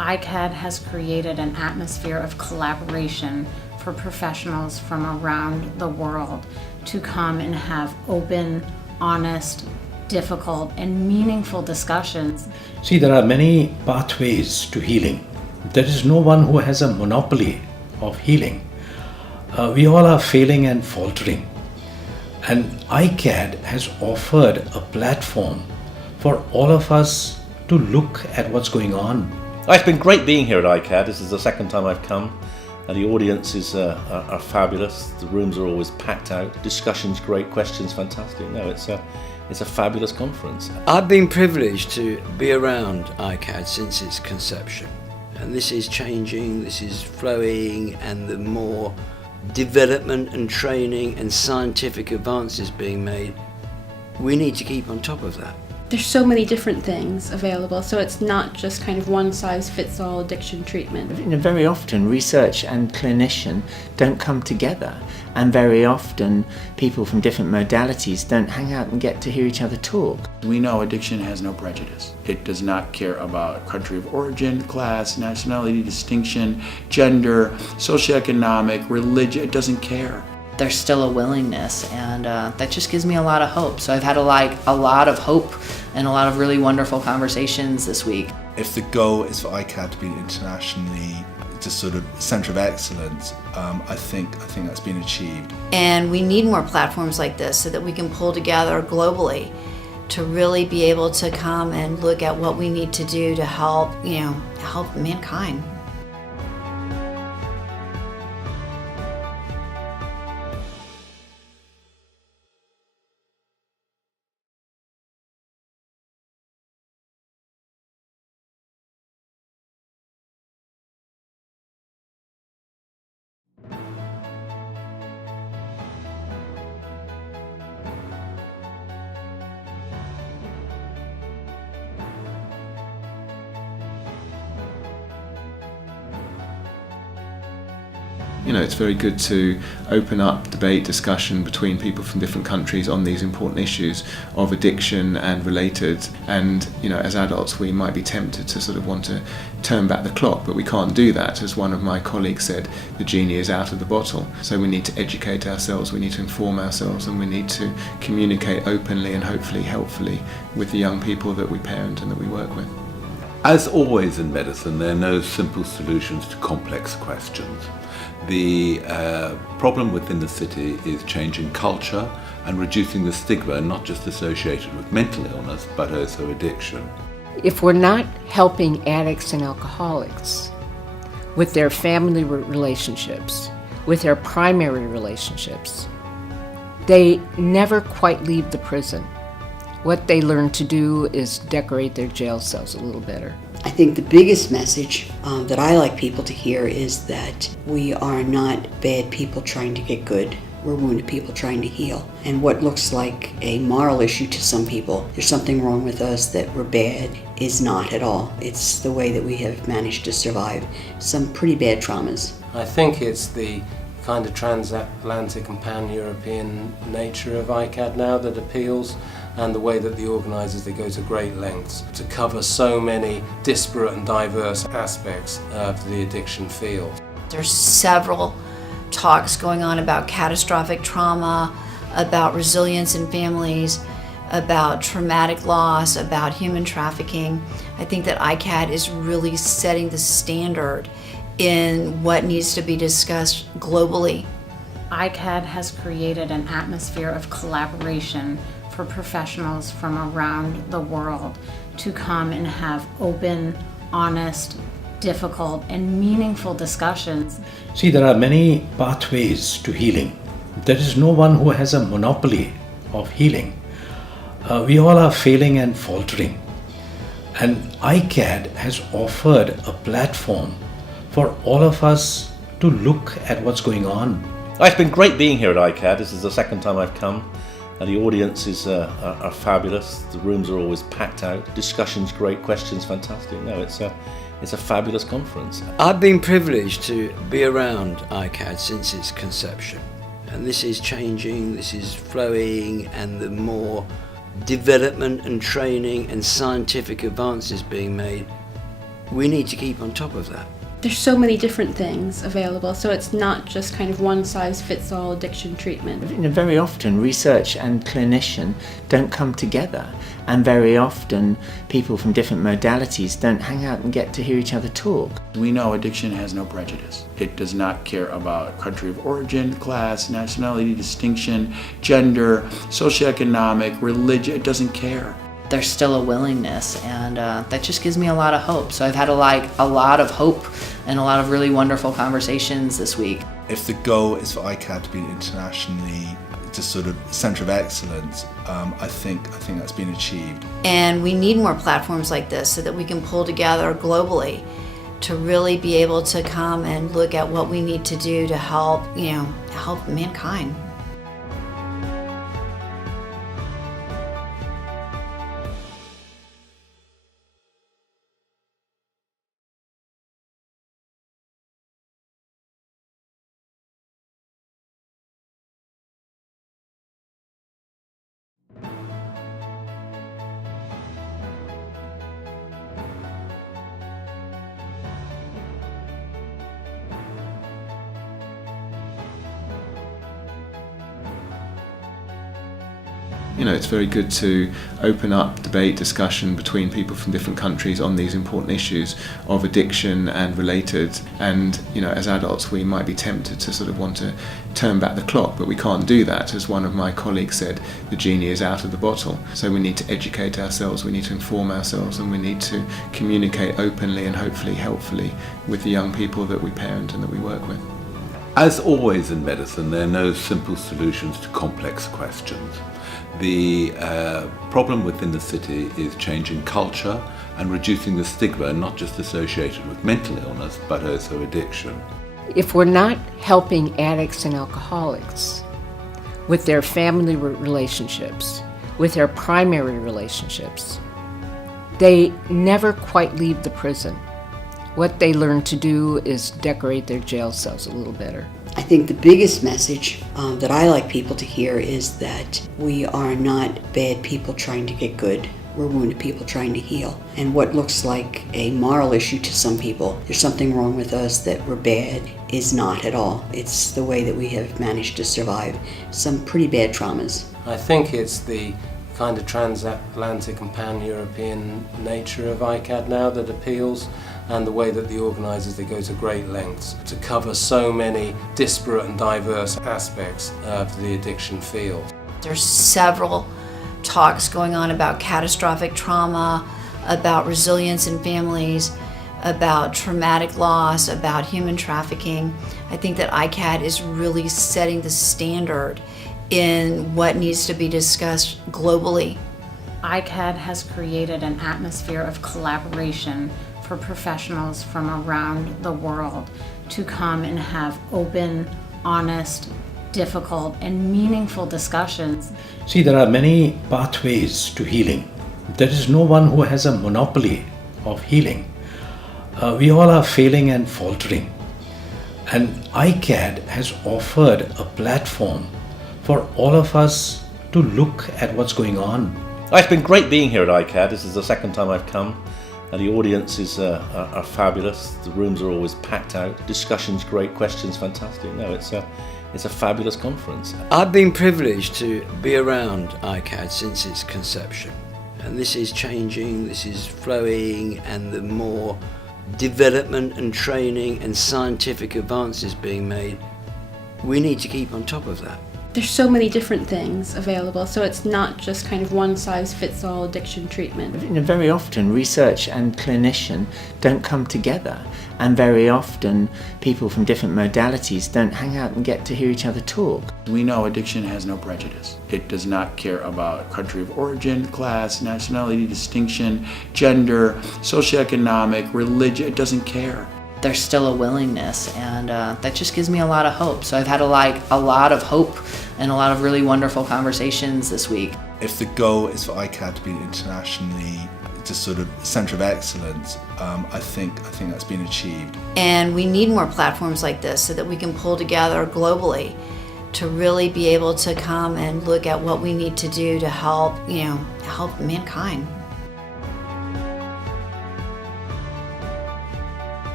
iCAAD has created an atmosphere of collaboration for professionals from around the world to come and have open, honest, difficult, and meaningful discussions. See, there are many pathways to healing. There is no one who has a monopoly of healing. We all are failing and faltering. And iCAAD has offered a platform for all of us to look at what's going on. It's been great being here at iCAAD. This is the second time I've come, and the audiences are fabulous. The rooms are always packed out. Discussions great, questions fantastic. No, it's a fabulous conference. I've been privileged to be around iCAAD since its conception, and this is changing, this is flowing, and the more development and training and scientific advances being made, we need to keep on top of that. There's so many different things available, so it's not just kind of one size fits all addiction treatment. Very often research and clinician don't come together, and very often people from different modalities don't hang out and get to hear each other talk. We know addiction has no prejudice. It does not care about country of origin, class, nationality, distinction, gender, socioeconomic, religion. It doesn't care. There's still a willingness, and that just gives me a lot of hope. So I've had a lot of hope and a lot of really wonderful conversations this week. If the goal is for iCAAD to be internationally just sort of centre of excellence, I think that's been achieved. And we need more platforms like this so that we can pull together globally to really be able to come and look at what we need to do to help mankind. It's very good to open up debate, discussion between people from different countries on these important issues of addiction and related. And, as adults, we might be tempted to sort of want to turn back the clock, but we can't do that. As one of my colleagues said, the genie is out of the bottle. So we need to educate ourselves, we need to inform ourselves, and we need to communicate openly and hopefully helpfully with the young people that we parent and that we work with. As always in medicine, there are no simple solutions to complex questions. The problem within the city is changing culture and reducing the stigma not just associated with mental illness but also addiction. If we're not helping addicts and alcoholics with their family relationships, with their primary relationships, they never quite leave the prison. What they learn to do is decorate their jail cells a little better. I think the biggest message that I like people to hear is that we are not bad people trying to get good. We're wounded people trying to heal. And what looks like a moral issue to some people, there's something wrong with us, that we're bad, is not at all. It's the way that we have managed to survive some pretty bad traumas. I think it's the kind of transatlantic and pan-European nature of iCAAD now that appeals, and the way that the organisers, they go to great lengths to cover so many disparate and diverse aspects of the addiction field. There's several talks going on about catastrophic trauma, about resilience in families, about traumatic loss, about human trafficking. I think that iCAAD is really setting the standard in what needs to be discussed globally. iCAAD has created an atmosphere of collaboration for professionals from around the world to come and have open, honest, difficult, and meaningful discussions. See, there are many pathways to healing. There is no one who has a monopoly of healing. We all are failing and faltering. And iCAAD has offered a platform for all of us to look at what's going on. It's been great being here at iCAAD. This is the second time I've come, and the audiences are fabulous. The rooms are always packed out. Discussions great, questions fantastic. No, it's a fabulous conference. I've been privileged to be around iCAAD since its conception, and this is changing, this is flowing, and the more development and training and scientific advances being made, We need to keep on top of that. There's so many different things available, so it's not just kind of one-size-fits-all addiction treatment. Very often research and clinician don't come together, and very often people from different modalities don't hang out and get to hear each other talk. We know addiction has no prejudice. It does not care about country of origin, class, nationality, distinction, gender, socioeconomic, religion. It doesn't care. There's still a willingness, and that just gives me a lot of hope. So I've had a lot of hope and a lot of really wonderful conversations this week. If the goal is for iCAAD to be internationally just sort of centre of excellence, I think that's been achieved. And we need more platforms like this so that we can pull together globally to really be able to come and look at what we need to do to help mankind. It's very good to open up debate, discussion between people from different countries on these important issues of addiction and related. And, as adults, we might be tempted to sort of want to turn back the clock, but we can't do that. As one of my colleagues said, the genie is out of the bottle. So we need to educate ourselves, we need to inform ourselves, and we need to communicate openly and hopefully helpfully with the young people that we parent and that we work with. As always in medicine, there are no simple solutions to complex questions. The problem within the city is changing culture and reducing the stigma not just associated with mental illness but also addiction. If we're not helping addicts and alcoholics with their family relationships, with their primary relationships, they never quite leave the prison. What they learn to do is decorate their jail cells a little better. I think the biggest message that I like people to hear is that we are not bad people trying to get good. We're wounded people trying to heal. And what looks like a moral issue to some people, there's something wrong with us, that we're bad, is not at all. It's the way that we have managed to survive some pretty bad traumas. I think it's the kind of transatlantic and pan-European nature of iCAAD now that appeals, and the way that the organisers, they go to great lengths to cover so many disparate and diverse aspects of the addiction field. There's several talks going on about catastrophic trauma, about resilience in families, about traumatic loss, about human trafficking. I think that iCAAD is really setting the standard in what needs to be discussed globally. iCAAD has created an atmosphere of collaboration for professionals from around the world to come and have open, honest, difficult, and meaningful discussions. See, there are many pathways to healing. There is no one who has a monopoly of healing. We all are failing and faltering. And iCAAD has offered a platform for all of us to look at what's going on. It's been great being here at iCAAD. This is the second time I've come. And the audiences are fabulous. The rooms are always packed out. Discussions great, questions fantastic. No, it's a fabulous conference. I've been privileged to be around iCAAD since its conception. And this is changing, this is flowing, and the more development and training and scientific advances being made, we need to keep on top of that. There's so many different things available, so it's not just kind of one-size-fits-all addiction treatment. Very often research and clinician don't come together, and very often people from different modalities don't hang out and get to hear each other talk. We know addiction has no prejudice. It does not care about country of origin, class, nationality, distinction, gender, socioeconomic, religion. It doesn't care. There's still a willingness, and that just gives me a lot of hope. So I've had a lot of hope and a lot of really wonderful conversations this week. If the goal is for iCAAD to be internationally just sort of centre of excellence, I think that's been achieved. And we need more platforms like this so that we can pull together globally to really be able to come and look at what we need to do to help mankind.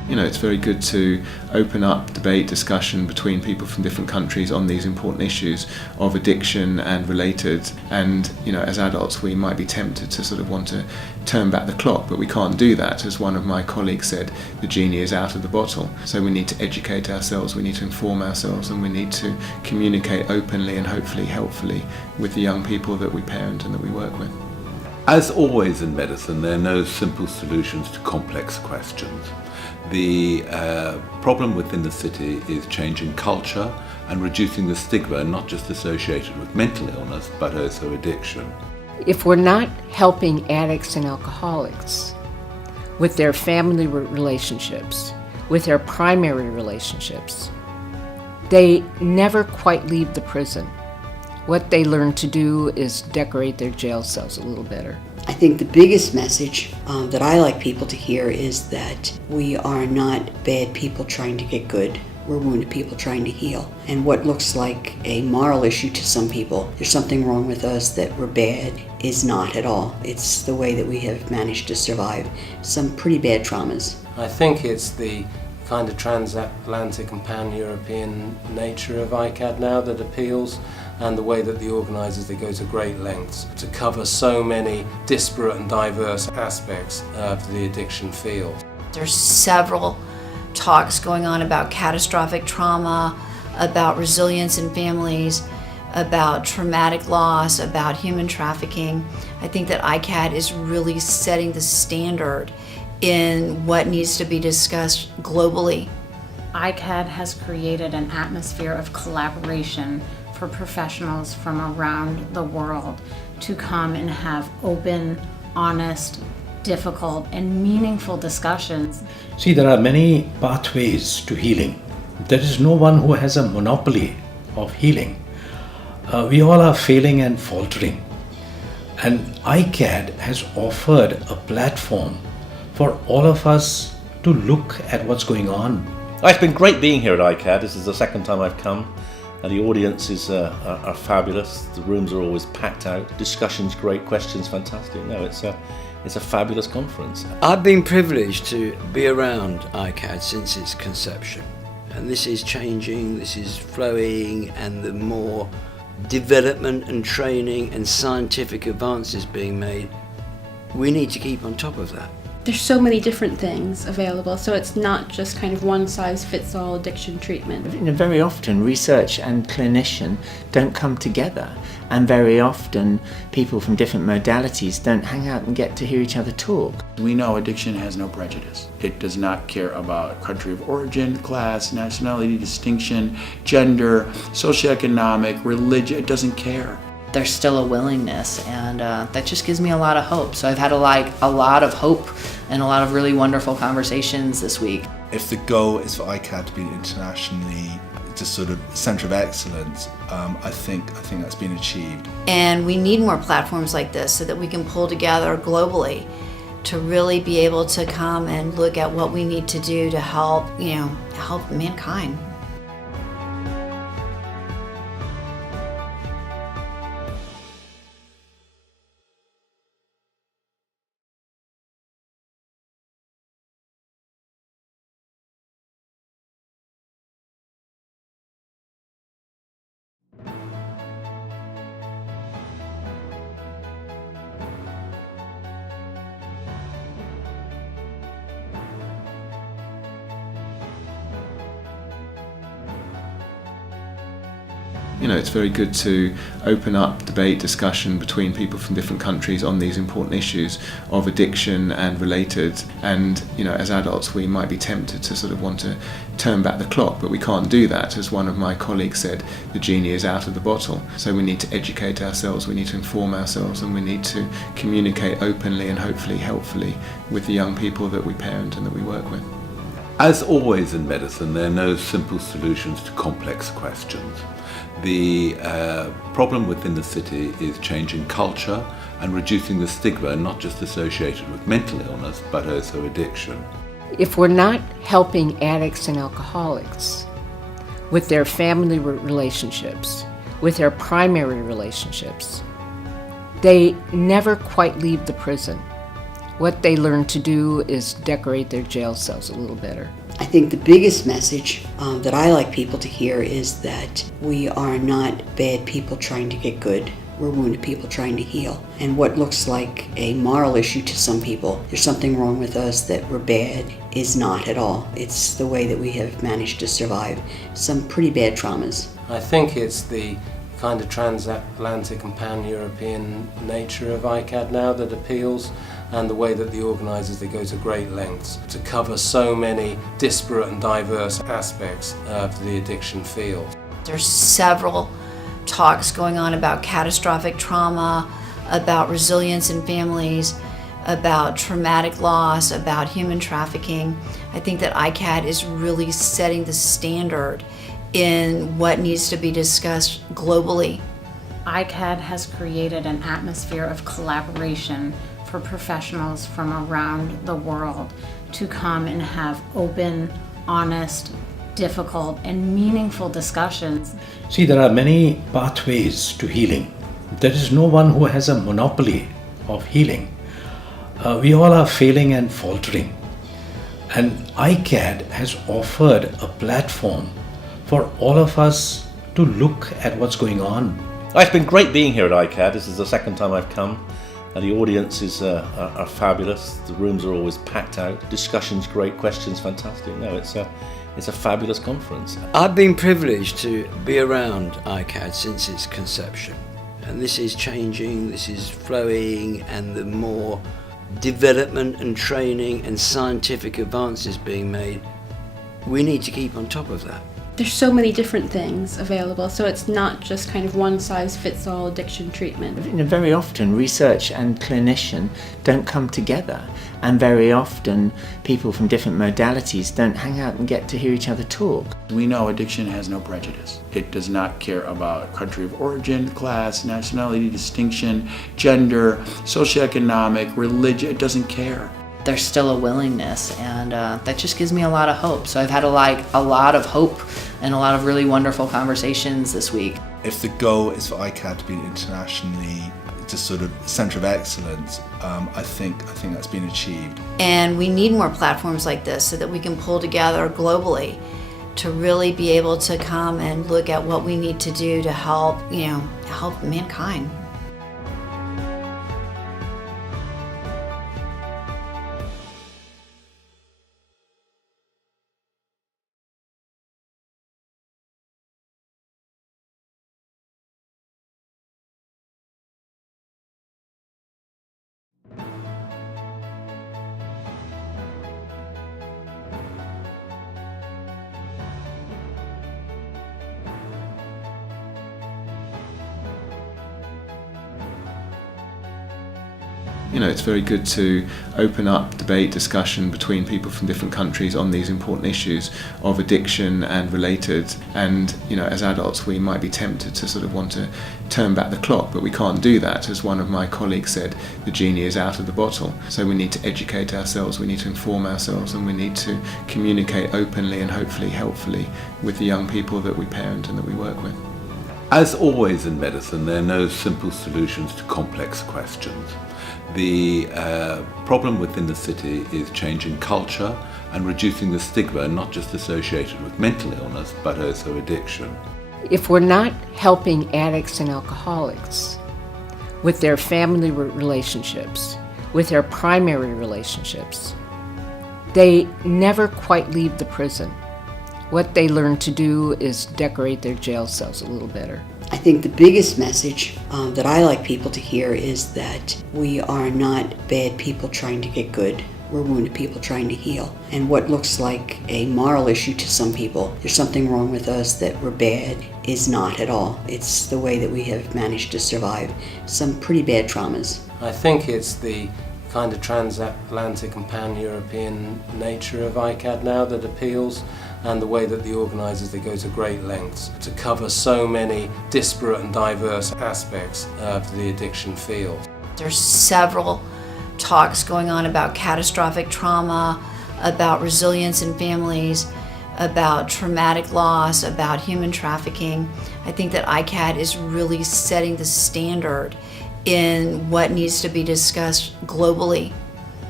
You know, it's very good to open up debate, discussion between people from different countries on these important issues of addiction and related. And, you know, as adults we might be tempted to sort of want to turn back the clock, but we can't do that. As one of my colleagues said, the genie is out of the bottle. So we need to educate ourselves, we need to inform ourselves, and we need to communicate openly and hopefully helpfully with the young people that we parent and that we work with. As always in medicine, there are no simple solutions to complex questions. The problem within the city is changing culture and reducing the stigma not just associated with mental illness but also addiction. If we're not helping addicts and alcoholics with their family relationships, with their primary relationships, they never quite leave the prison. What they learn to do is decorate their jail cells a little better. I think the biggest message that I like people to hear is that we are not bad people trying to get good. We're wounded people trying to heal. And what looks like a moral issue to some people, there's something wrong with us, that we're bad, is not at all. It's the way that we have managed to survive some pretty bad traumas. I think it's the kind of transatlantic and pan-European nature of iCAAD now that appeals, and the way that the organisers, they go to great lengths to cover so many disparate and diverse aspects of the addiction field. There's several talks going on about catastrophic trauma, about resilience in families, about traumatic loss, about human trafficking. I think that iCAAD is really setting the standard in what needs to be discussed globally. iCAAD has created an atmosphere of collaboration for professionals from around the world to come and have open, honest, difficult, and meaningful discussions. See, there are many pathways to healing. There is no one who has a monopoly of healing. We all are failing and faltering. And iCAAD has offered a platform for all of us to look at what's going on. It's been great being here at iCAAD. This is the second time I've come, and the audiences are fabulous. The rooms are always packed out. Discussions great, questions fantastic. No, it's a fabulous conference. I've been privileged to be around iCAAD since its conception, and this is changing, this is flowing, and the more development and training and scientific advances being made, we need to keep on top of that. There's so many different things available, so it's not just kind of one-size-fits-all addiction treatment. You know, very often research and clinician don't come together, and very often people from different modalities don't hang out and get to hear each other talk. We know addiction has no prejudice. It does not care about country of origin, class, nationality, distinction, gender, socioeconomic, religion. It doesn't care. There's still a willingness, and that just gives me a lot of hope. So I've had a lot of hope and a lot of really wonderful conversations this week. If the goal is for iCAAD to be internationally just sort of centre of excellence, I think that's been achieved. And we need more platforms like this so that we can pull together globally to really be able to come and look at what we need to do to help mankind. You know, it's very good to open up debate, discussion between people from different countries on these important issues of addiction and related. And, you know, as adults we might be tempted to sort of want to turn back the clock, but we can't do that. As one of my colleagues said, the genie is out of the bottle. So we need to educate ourselves, we need to inform ourselves, and we need to communicate openly and hopefully helpfully with the young people that we parent and that we work with. As always in medicine, there are no simple solutions to complex questions. The problem within the city is changing culture and reducing the stigma not just associated with mental illness but also addiction. If we're not helping addicts and alcoholics with their family relationships, with their primary relationships, they never quite leave the prison. What they learn to do is decorate their jail cells a little better. I think the biggest message that I like people to hear is that we are not bad people trying to get good. We're wounded people trying to heal. And what looks like a moral issue to some people, there's something wrong with us, that we're bad, is not at all. It's the way that we have managed to survive some pretty bad traumas. I think it's the kind of transatlantic and pan-European nature of iCAAD now that appeals, and the way that the organisers, they go to great lengths to cover so many disparate and diverse aspects of the addiction field. There's several talks going on about catastrophic trauma, about resilience in families, about traumatic loss, about human trafficking. I think that iCAAD is really setting the standard in what needs to be discussed globally. iCAAD has created an atmosphere of collaboration for professionals from around the world to come and have open, honest, difficult, and meaningful discussions. See, there are many pathways to healing. There is no one who has a monopoly of healing. We all are failing and faltering. And iCAAD has offered a platform for all of us to look at what's going on. It's been great being here at iCAAD. This is the second time I've come. And the audiences are fabulous. The rooms are always packed out. Discussions great, questions fantastic. No, it's a fabulous conference. I've been privileged to be around iCAAD since its conception. And this is changing, this is flowing, and the more development and training and scientific advances being made, we need to keep on top of that. There's so many different things available, so it's not just kind of one-size-fits-all addiction treatment. Very often research and clinician don't come together, and very often people from different modalities don't hang out and get to hear each other talk. We know addiction has no prejudice. It does not care about country of origin, class, nationality, distinction, gender, socioeconomic, religion. It doesn't care. There's still a willingness, and that just gives me a lot of hope. So I've had a lot of hope and a lot of really wonderful conversations this week. If the goal is for iCAAD to be internationally just sort of centre of excellence, I think that's been achieved. And we need more platforms like this so that we can pull together globally to really be able to come and look at what we need to do to help mankind. You know, it's very good to open up debate, discussion between people from different countries on these important issues of addiction and related. And, you know, as adults we might be tempted to sort of want to turn back the clock, but we can't do that. As one of my colleagues said, the genie is out of the bottle. So we need to educate ourselves, we need to inform ourselves, and we need to communicate openly and hopefully helpfully with the young people that we parent and that we work with. As always in medicine, there are no simple solutions to complex questions. The problem within the city is changing culture and reducing the stigma not just associated with mental illness but also addiction. If we're not helping addicts and alcoholics with their family relationships, with their primary relationships, they never quite leave the prison. What they learn to do is decorate their jail cells a little better. I think the biggest message that I like people to hear is that we are not bad people trying to get good. We're wounded people trying to heal. And what looks like a moral issue to some people, there's something wrong with us, that we're bad, is not at all. It's the way that we have managed to survive some pretty bad traumas. I think it's the kind of transatlantic and pan-European nature of iCAAD now that appeals, and the way that the organisers, they go to great lengths to cover so many disparate and diverse aspects of the addiction field. There's several talks going on about catastrophic trauma, about resilience in families, about traumatic loss, about human trafficking. I think that iCAAD is really setting the standard in what needs to be discussed globally.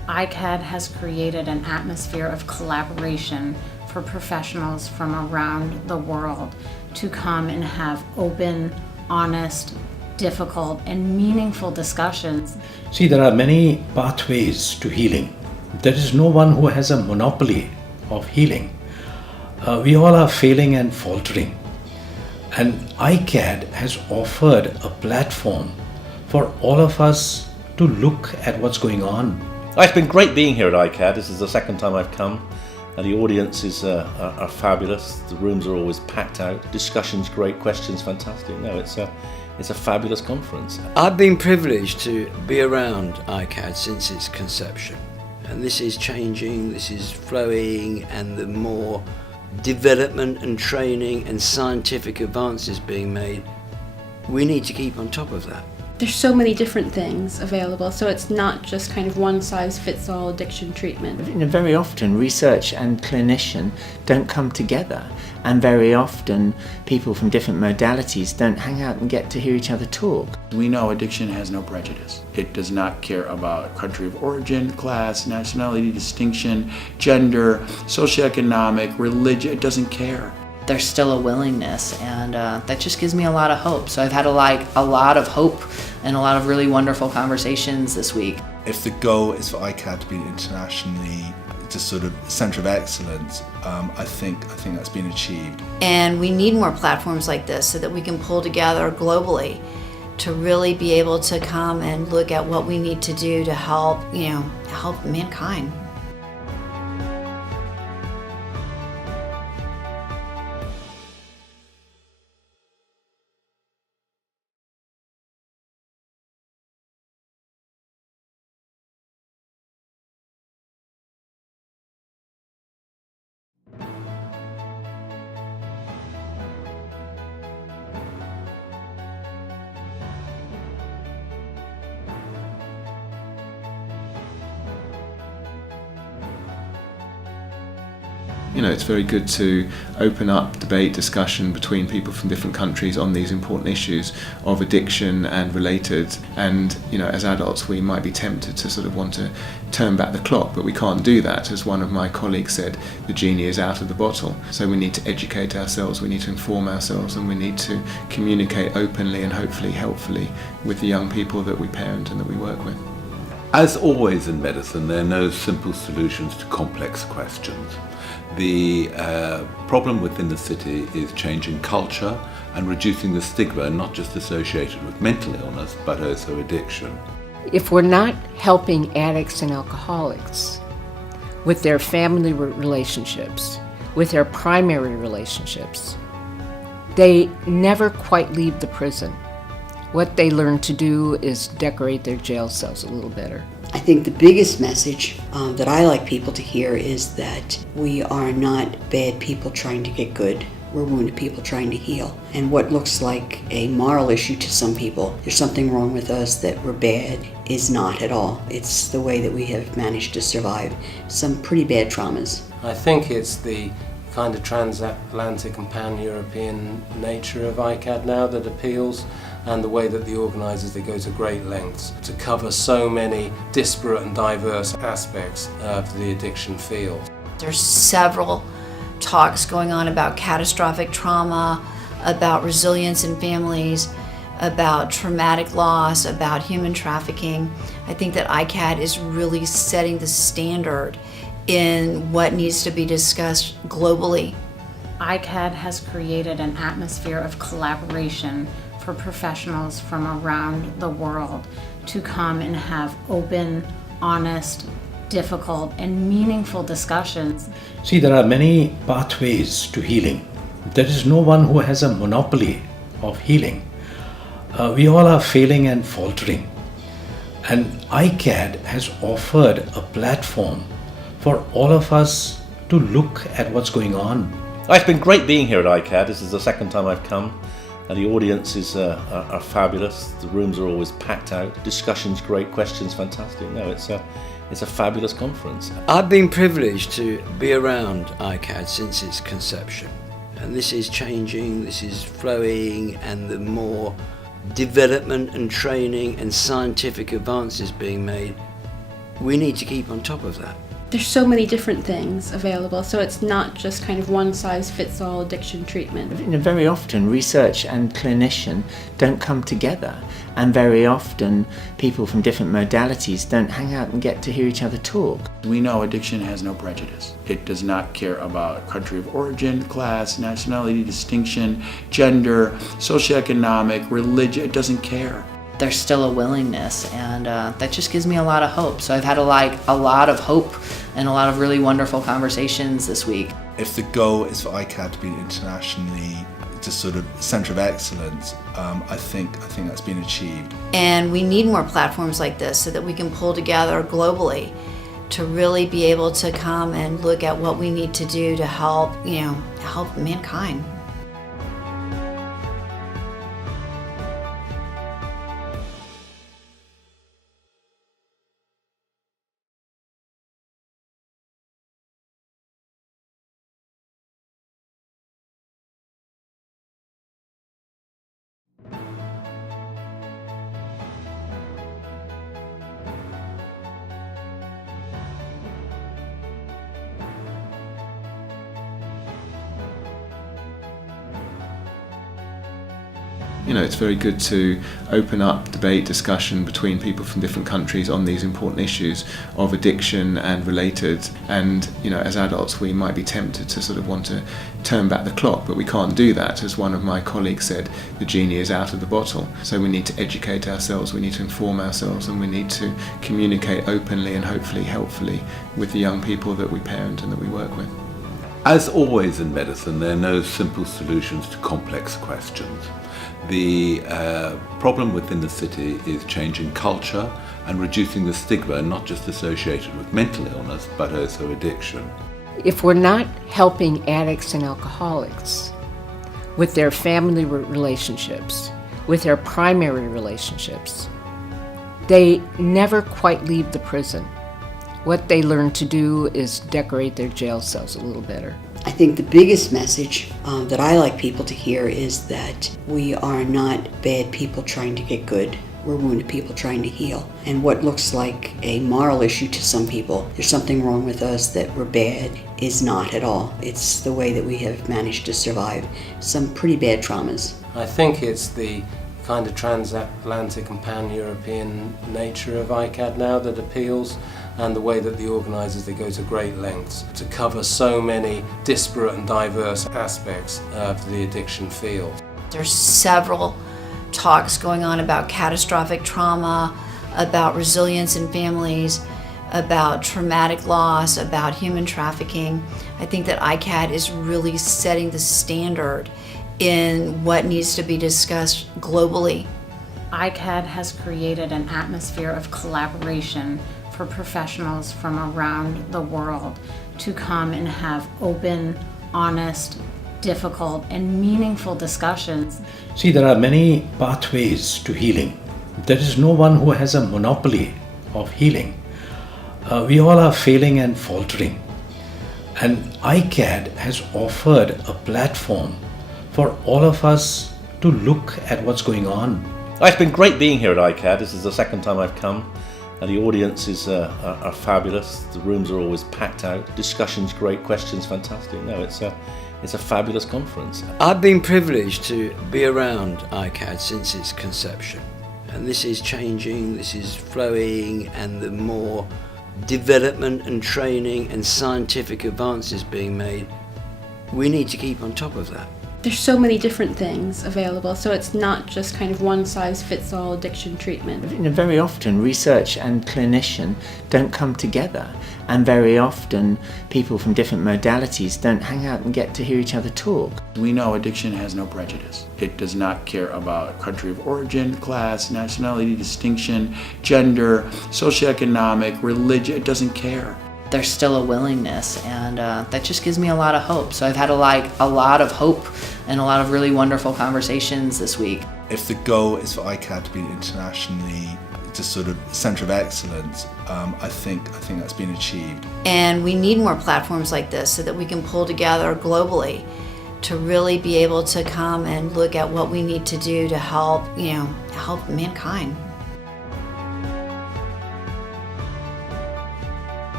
iCAAD has created an atmosphere of collaboration for professionals from around the world to come and have open, honest, difficult, and meaningful discussions. See, there are many pathways to healing. There is no one who has a monopoly of healing. We all are failing and faltering. And iCAAD has offered a platform for all of us to look at what's going on. It's been great being here at iCAAD. This is the second time I've come, and the audiences are fabulous. The rooms are always packed out. Discussions great, questions fantastic. No, it's a fabulous conference. I've been privileged to be around iCAAD since its conception, and this is changing, this is flowing, and the more development and training and scientific advances being made, we need to keep on top of that. There's so many different things available, so it's not just kind of one-size-fits-all addiction treatment. Very often research and clinician don't come together, and very often people from different modalities don't hang out and get to hear each other talk. We know addiction has no prejudice. It does not care about country of origin, class, nationality, distinction, gender, socioeconomic, religion. It doesn't care. There's still a willingness, and that just gives me a lot of hope. So I've had a lot of hope and a lot of really wonderful conversations this week. If the goal is for iCAAD to be internationally just sort of centre of excellence, I think that's been achieved. And we need more platforms like this so that we can pull together globally to really be able to come and look at what we need to do to help mankind. It's very good to open up debate, discussion between people from different countries on these important issues of addiction and related. And, as adults, we might be tempted to sort of want to turn back the clock, but we can't do that. As one of my colleagues said, the genie is out of the bottle. So we need to educate ourselves, we need to inform ourselves, and we need to communicate openly and hopefully helpfully with the young people that we parent and that we work with. As always in medicine, there are no simple solutions to complex questions. The problem within the city is changing culture and reducing the stigma not just associated with mental illness but also addiction. If we're not helping addicts and alcoholics with their family relationships, with their primary relationships, they never quite leave the prison. What they learn to do is decorate their jail cells a little better. I think the biggest message that I like people to hear is that we are not bad people trying to get good. We're wounded people trying to heal. And what looks like a moral issue to some people, there's something wrong with us, that we're bad, is not at all. It's the way that we have managed to survive some pretty bad traumas. I think it's the kind of transatlantic and pan-European nature of iCAAD now that appeals, and the way that the organisers, they go to great lengths to cover so many disparate and diverse aspects of the addiction field. There's several talks going on about catastrophic trauma, about resilience in families, about traumatic loss, about human trafficking. I think that iCAAD is really setting the standard in what needs to be discussed globally. iCAAD has created an atmosphere of collaboration for professionals from around the world to come and have open, honest, difficult, and meaningful discussions. See, there are many pathways to healing. There is no one who has a monopoly of healing. We all are failing and faltering. And iCAAD has offered a platform for all of us to look at what's going on. It's been great being here at iCAAD. This is the second time I've come, and the audiences are fabulous. The rooms are always packed out. Discussions great, questions fantastic. No, it's a fabulous conference. I've been privileged to be around iCAAD since its conception, and this is changing, this is flowing, and the more development and training and scientific advances being made, We need to keep on top of that. There's so many different things available, so it's not just kind of one-size-fits-all addiction treatment. Very often research and clinician don't come together, and very often people from different modalities don't hang out and get to hear each other talk. We know addiction has no prejudice. It does not care about country of origin, class, nationality, distinction, gender, socioeconomic, religion. It doesn't care. There's still a willingness, and that just gives me a lot of hope. So I've had a lot of hope and a lot of really wonderful conversations this week. If the goal is for iCAAD to be internationally just sort of centre of excellence, I think that's been achieved. And we need more platforms like this so that we can pull together globally to really be able to come and look at what we need to do to help mankind. It's very good to open up debate, discussion between people from different countries on these important issues of addiction and related. And, as adults, we might be tempted to sort of want to turn back the clock, but we can't do that. As one of my colleagues said, the genie is out of the bottle. So we need to educate ourselves, we need to inform ourselves, and we need to communicate openly and hopefully helpfully with the young people that we parent and that we work with. As always in medicine, there are no simple solutions to complex questions. The problem within the city is changing culture and reducing the stigma not just associated with mental illness but also addiction. If we're not helping addicts and alcoholics with their family relationships, with their primary relationships, they never quite leave the prison. What they learn to do is decorate their jail cells a little better. I think the biggest message that I like people to hear is that we are not bad people trying to get good. We're wounded people trying to heal. And what looks like a moral issue to some people, there's something wrong with us, that we're bad, is not at all. It's the way that we have managed to survive some pretty bad traumas. I think it's the kind of transatlantic and pan-European nature of iCAAD now that appeals, and the way that the organisers, they go to great lengths to cover so many disparate and diverse aspects of the addiction field. There's several talks going on about catastrophic trauma, about resilience in families, about traumatic loss, about human trafficking. I think that iCAAD is really setting the standard in what needs to be discussed globally. iCAAD has created an atmosphere of collaboration for professionals from around the world to come and have open, honest, difficult, and meaningful discussions. See, there are many pathways to healing. There is no one who has a monopoly of healing. We all are failing and faltering. And iCAAD has offered a platform for all of us to look at what's going on. It's been great being here at iCAAD. This is the second time I've come. And the audiences are fabulous. The rooms are always packed out. Discussions great, questions fantastic. No, it's a fabulous conference. I've been privileged to be around iCAAD since its conception. And this is changing, this is flowing, and the more development and training and scientific advances being made, we need to keep on top of that. There's so many different things available, so it's not just kind of one-size-fits-all addiction treatment. Very often research and clinician don't come together, and very often people from different modalities don't hang out and get to hear each other talk. We know addiction has no prejudice. It does not care about country of origin, class, nationality, distinction, gender, socioeconomic, religion. It doesn't care. There's still a willingness, and that just gives me a lot of hope. So I've had a lot of hope and a lot of really wonderful conversations this week. If the goal is for iCAAD to be internationally just sort of centre of excellence, I think that's been achieved. And we need more platforms like this so that we can pull together globally to really be able to come and look at what we need to do to help mankind.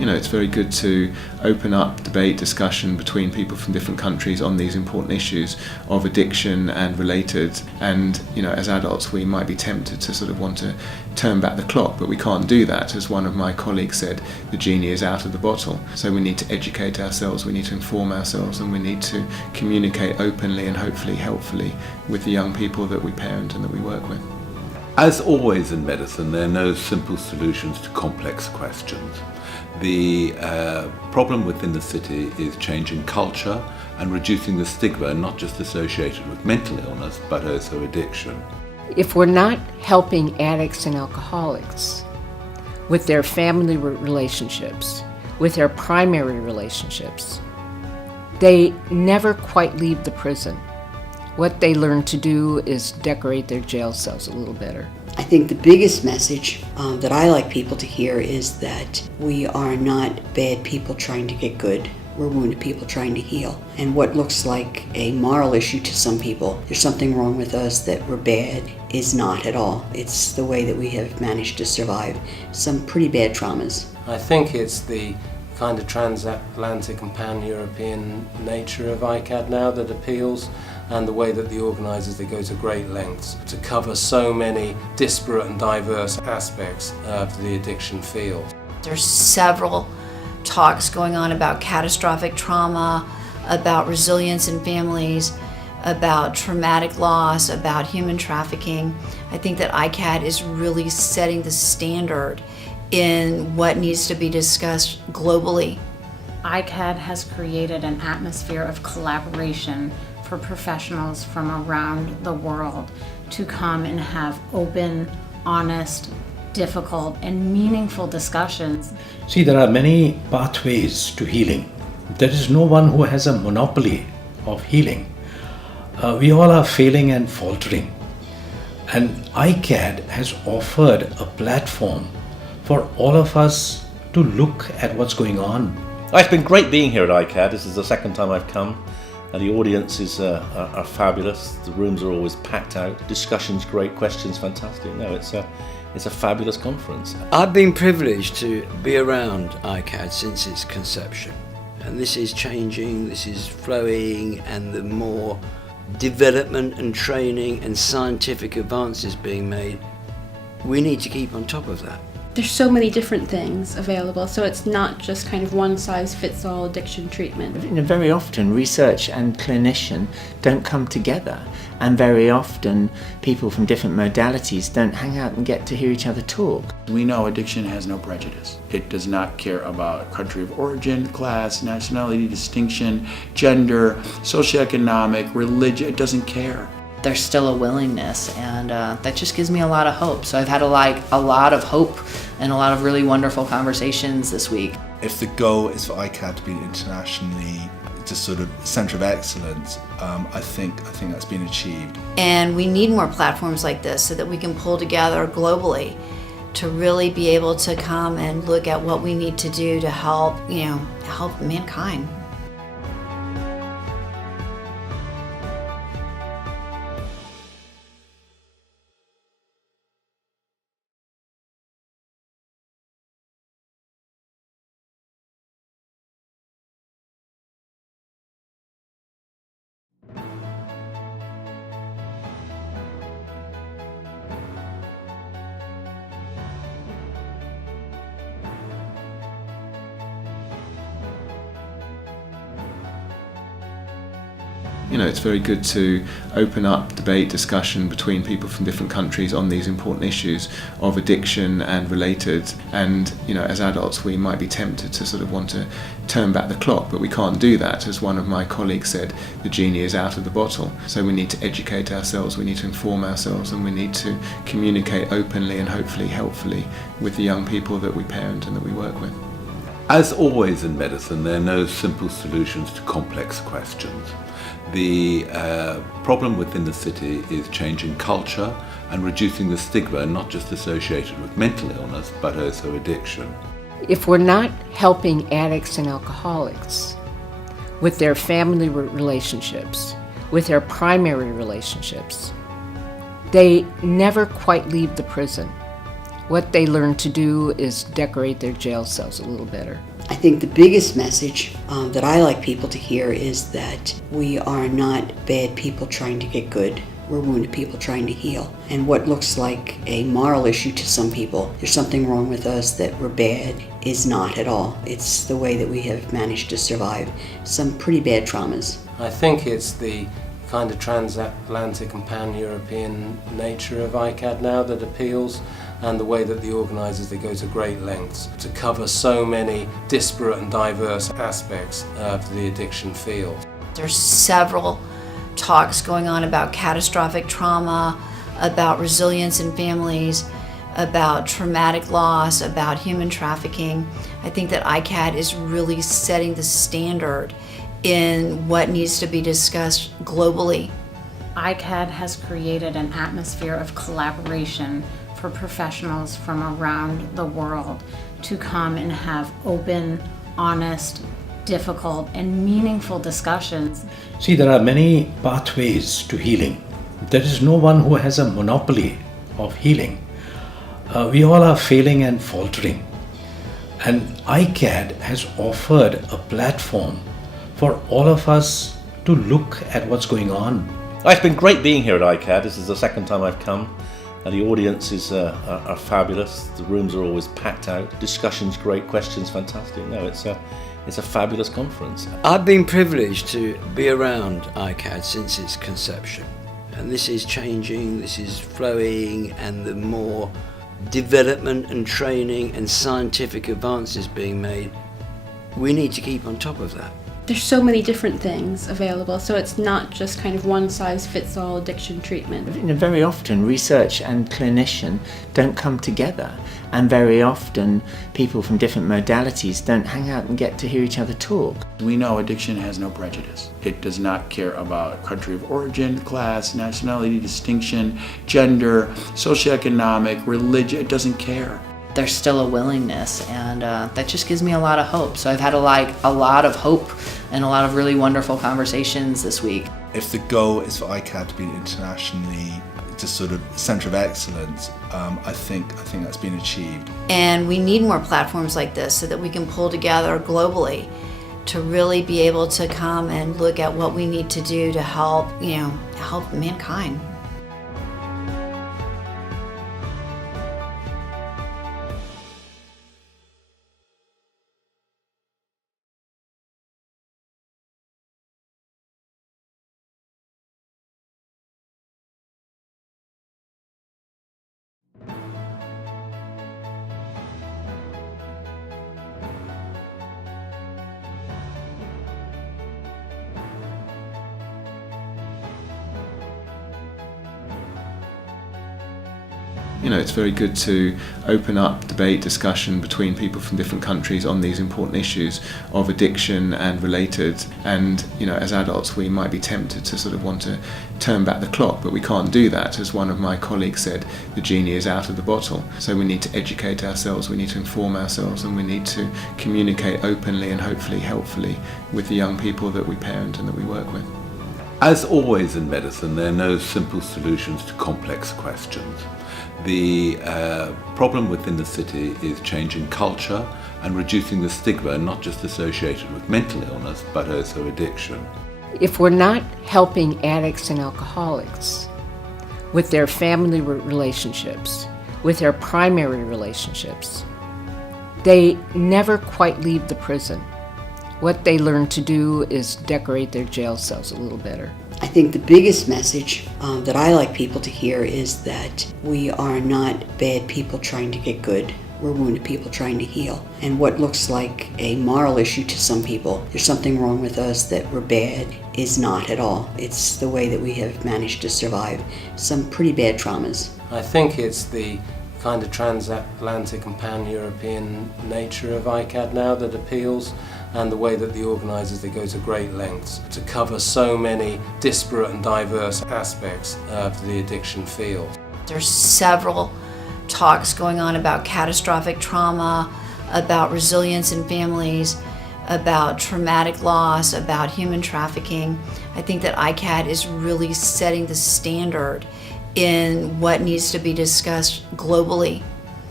it's very good to open up debate, discussion between people from different countries on these important issues of addiction and related. And, as adults, we might be tempted to sort of want to turn back the clock, but we can't do that. As one of my colleagues said, the genie is out of the bottle. So we need to educate ourselves, we need to inform ourselves, and we need to communicate openly and hopefully helpfully with the young people that we parent and that we work with. As always in medicine, there are no simple solutions to complex questions. The problem within the city is changing culture and reducing the stigma not just associated with mental illness but also addiction. If we're not helping addicts and alcoholics with their family relationships, with their primary relationships, they never quite leave the prison. What they learn to do is decorate their jail cells a little better. I think the biggest message that I like people to hear is that we are not bad people trying to get good. We're wounded people trying to heal. And what looks like a moral issue to some people, there's something wrong with us, that we're bad, is not at all. It's the way that we have managed to survive some pretty bad traumas. I think it's the kind of transatlantic and pan-European nature of iCAAD now that appeals, and the way that the organisers, they go to great lengths to cover so many disparate and diverse aspects of the addiction field. There's several talks going on about catastrophic trauma, about resilience in families, about traumatic loss, about human trafficking. I think that iCAAD is really setting the standard in what needs to be discussed globally. iCAAD has created an atmosphere of collaboration for professionals from around the world to come and have open, honest, difficult, and meaningful discussions. See, there are many pathways to healing. There is no one who has a monopoly of healing. We all are failing and faltering. And iCAAD has offered a platform for all of us to look at what's going on. It's been great being here at iCAAD. This is the second time I've come, and the audiences are fabulous. The rooms are always packed out. Discussion's great, questions fantastic. No, it's a fabulous conference. I've been privileged to be around iCAAD since its conception, and this is changing, this is flowing, and the more development and training and scientific advances being made, we need to keep on top of that. There's so many different things available, so it's not just kind of one-size-fits-all addiction treatment. Very often research and clinician don't come together, and very often people from different modalities don't hang out and get to hear each other talk. We know addiction has no prejudice. It does not care about country of origin, class, nationality, distinction, gender, socioeconomic, religion. It doesn't care. There's still a willingness, and that just gives me a lot of hope. So I've had a lot of hope and a lot of really wonderful conversations this week. If the goal is for iCAAD to be internationally just sort of centre of excellence, I think that's been achieved. And we need more platforms like this so that we can pull together globally to really be able to come and look at what we need to do to help mankind. It's very good to open up debate, discussion between people from different countries on these important issues of addiction and related. And, as adults, we might be tempted to sort of want to turn back the clock, but we can't do that. As one of my colleagues said, the genie is out of the bottle. So we need to educate ourselves, we need to inform ourselves, and we need to communicate openly and hopefully helpfully with the young people that we parent and that we work with. As always in medicine, there are no simple solutions to complex questions. The problem within the city is changing culture and reducing the stigma not just associated with mental illness but also addiction. If we're not helping addicts and alcoholics with their family relationships, with their primary relationships, they never quite leave the prison. What they learn to do is decorate their jail cells a little better. I think the biggest message that I like people to hear is that we are not bad people trying to get good. We're wounded people trying to heal. And what looks like a moral issue to some people, there's something wrong with us, that we're bad, is not at all. It's the way that we have managed to survive some pretty bad traumas. I think it's the kind of transatlantic and pan-European nature of iCAAD now that appeals, and the way that the organisers, they go to great lengths to cover so many disparate and diverse aspects of the addiction field. There's several talks going on about catastrophic trauma, about resilience in families, about traumatic loss, about human trafficking. I think that iCAAD is really setting the standard in what needs to be discussed globally. iCAAD has created an atmosphere of collaboration for professionals from around the world to come and have open, honest, difficult, and meaningful discussions. See, there are many pathways to healing. There is no one who has a monopoly of healing. We all are failing and faltering. And iCAAD has offered a platform for all of us to look at what's going on. It's been great being here at iCAAD. This is the second time I've come. And the audiences are fabulous. The rooms are always packed out. Discussions great, questions fantastic. No, it's a fabulous conference. I've been privileged to be around iCAAD since its conception. And this is changing, this is flowing, and the more development and training and scientific advances being made, we need to keep on top of that. There's so many different things available, so it's not just kind of one-size-fits-all addiction treatment. Very often research and clinician don't come together, and very often people from different modalities don't hang out and get to hear each other talk. We know addiction has no prejudice. It does not care about country of origin, class, nationality, distinction, gender, socioeconomic, religion. It doesn't care. There's still a willingness, and that just gives me a lot of hope. So I've had a lot of hope and a lot of really wonderful conversations this week. If the goal is for iCAAD to be internationally just sort of centre of excellence, I think that's been achieved. And we need more platforms like this so that we can pull together globally to really be able to come and look at what we need to do to help mankind. You know, it's very good to open up debate, discussion between people from different countries on these important issues of addiction and related. And, you know, as adults we might be tempted to sort of want to turn back the clock, but we can't do that. As one of my colleagues said, the genie is out of the bottle. So we need to educate ourselves, we need to inform ourselves, and we need to communicate openly and hopefully helpfully with the young people that we parent and that we work with. As always in medicine, there are no simple solutions to complex questions. The problem within the city is changing culture and reducing the stigma not just associated with mental illness but also addiction. If we're not helping addicts and alcoholics with their family relationships, with their primary relationships, they never quite leave the prison. What they learn to do is decorate their jail cells a little better. I think the biggest message that I like people to hear is that we are not bad people trying to get good. We're wounded people trying to heal. And what looks like a moral issue to some people, there's something wrong with us, that we're bad, is not at all. It's the way that we have managed to survive some pretty bad traumas. I think it's the kind of transatlantic and pan-European nature of iCAAD now that appeals, and the way that the organisers, they go to great lengths to cover so many disparate and diverse aspects of the addiction field. There's several talks going on about catastrophic trauma, about resilience in families, about traumatic loss, about human trafficking. I think that iCAAD is really setting the standard in what needs to be discussed globally.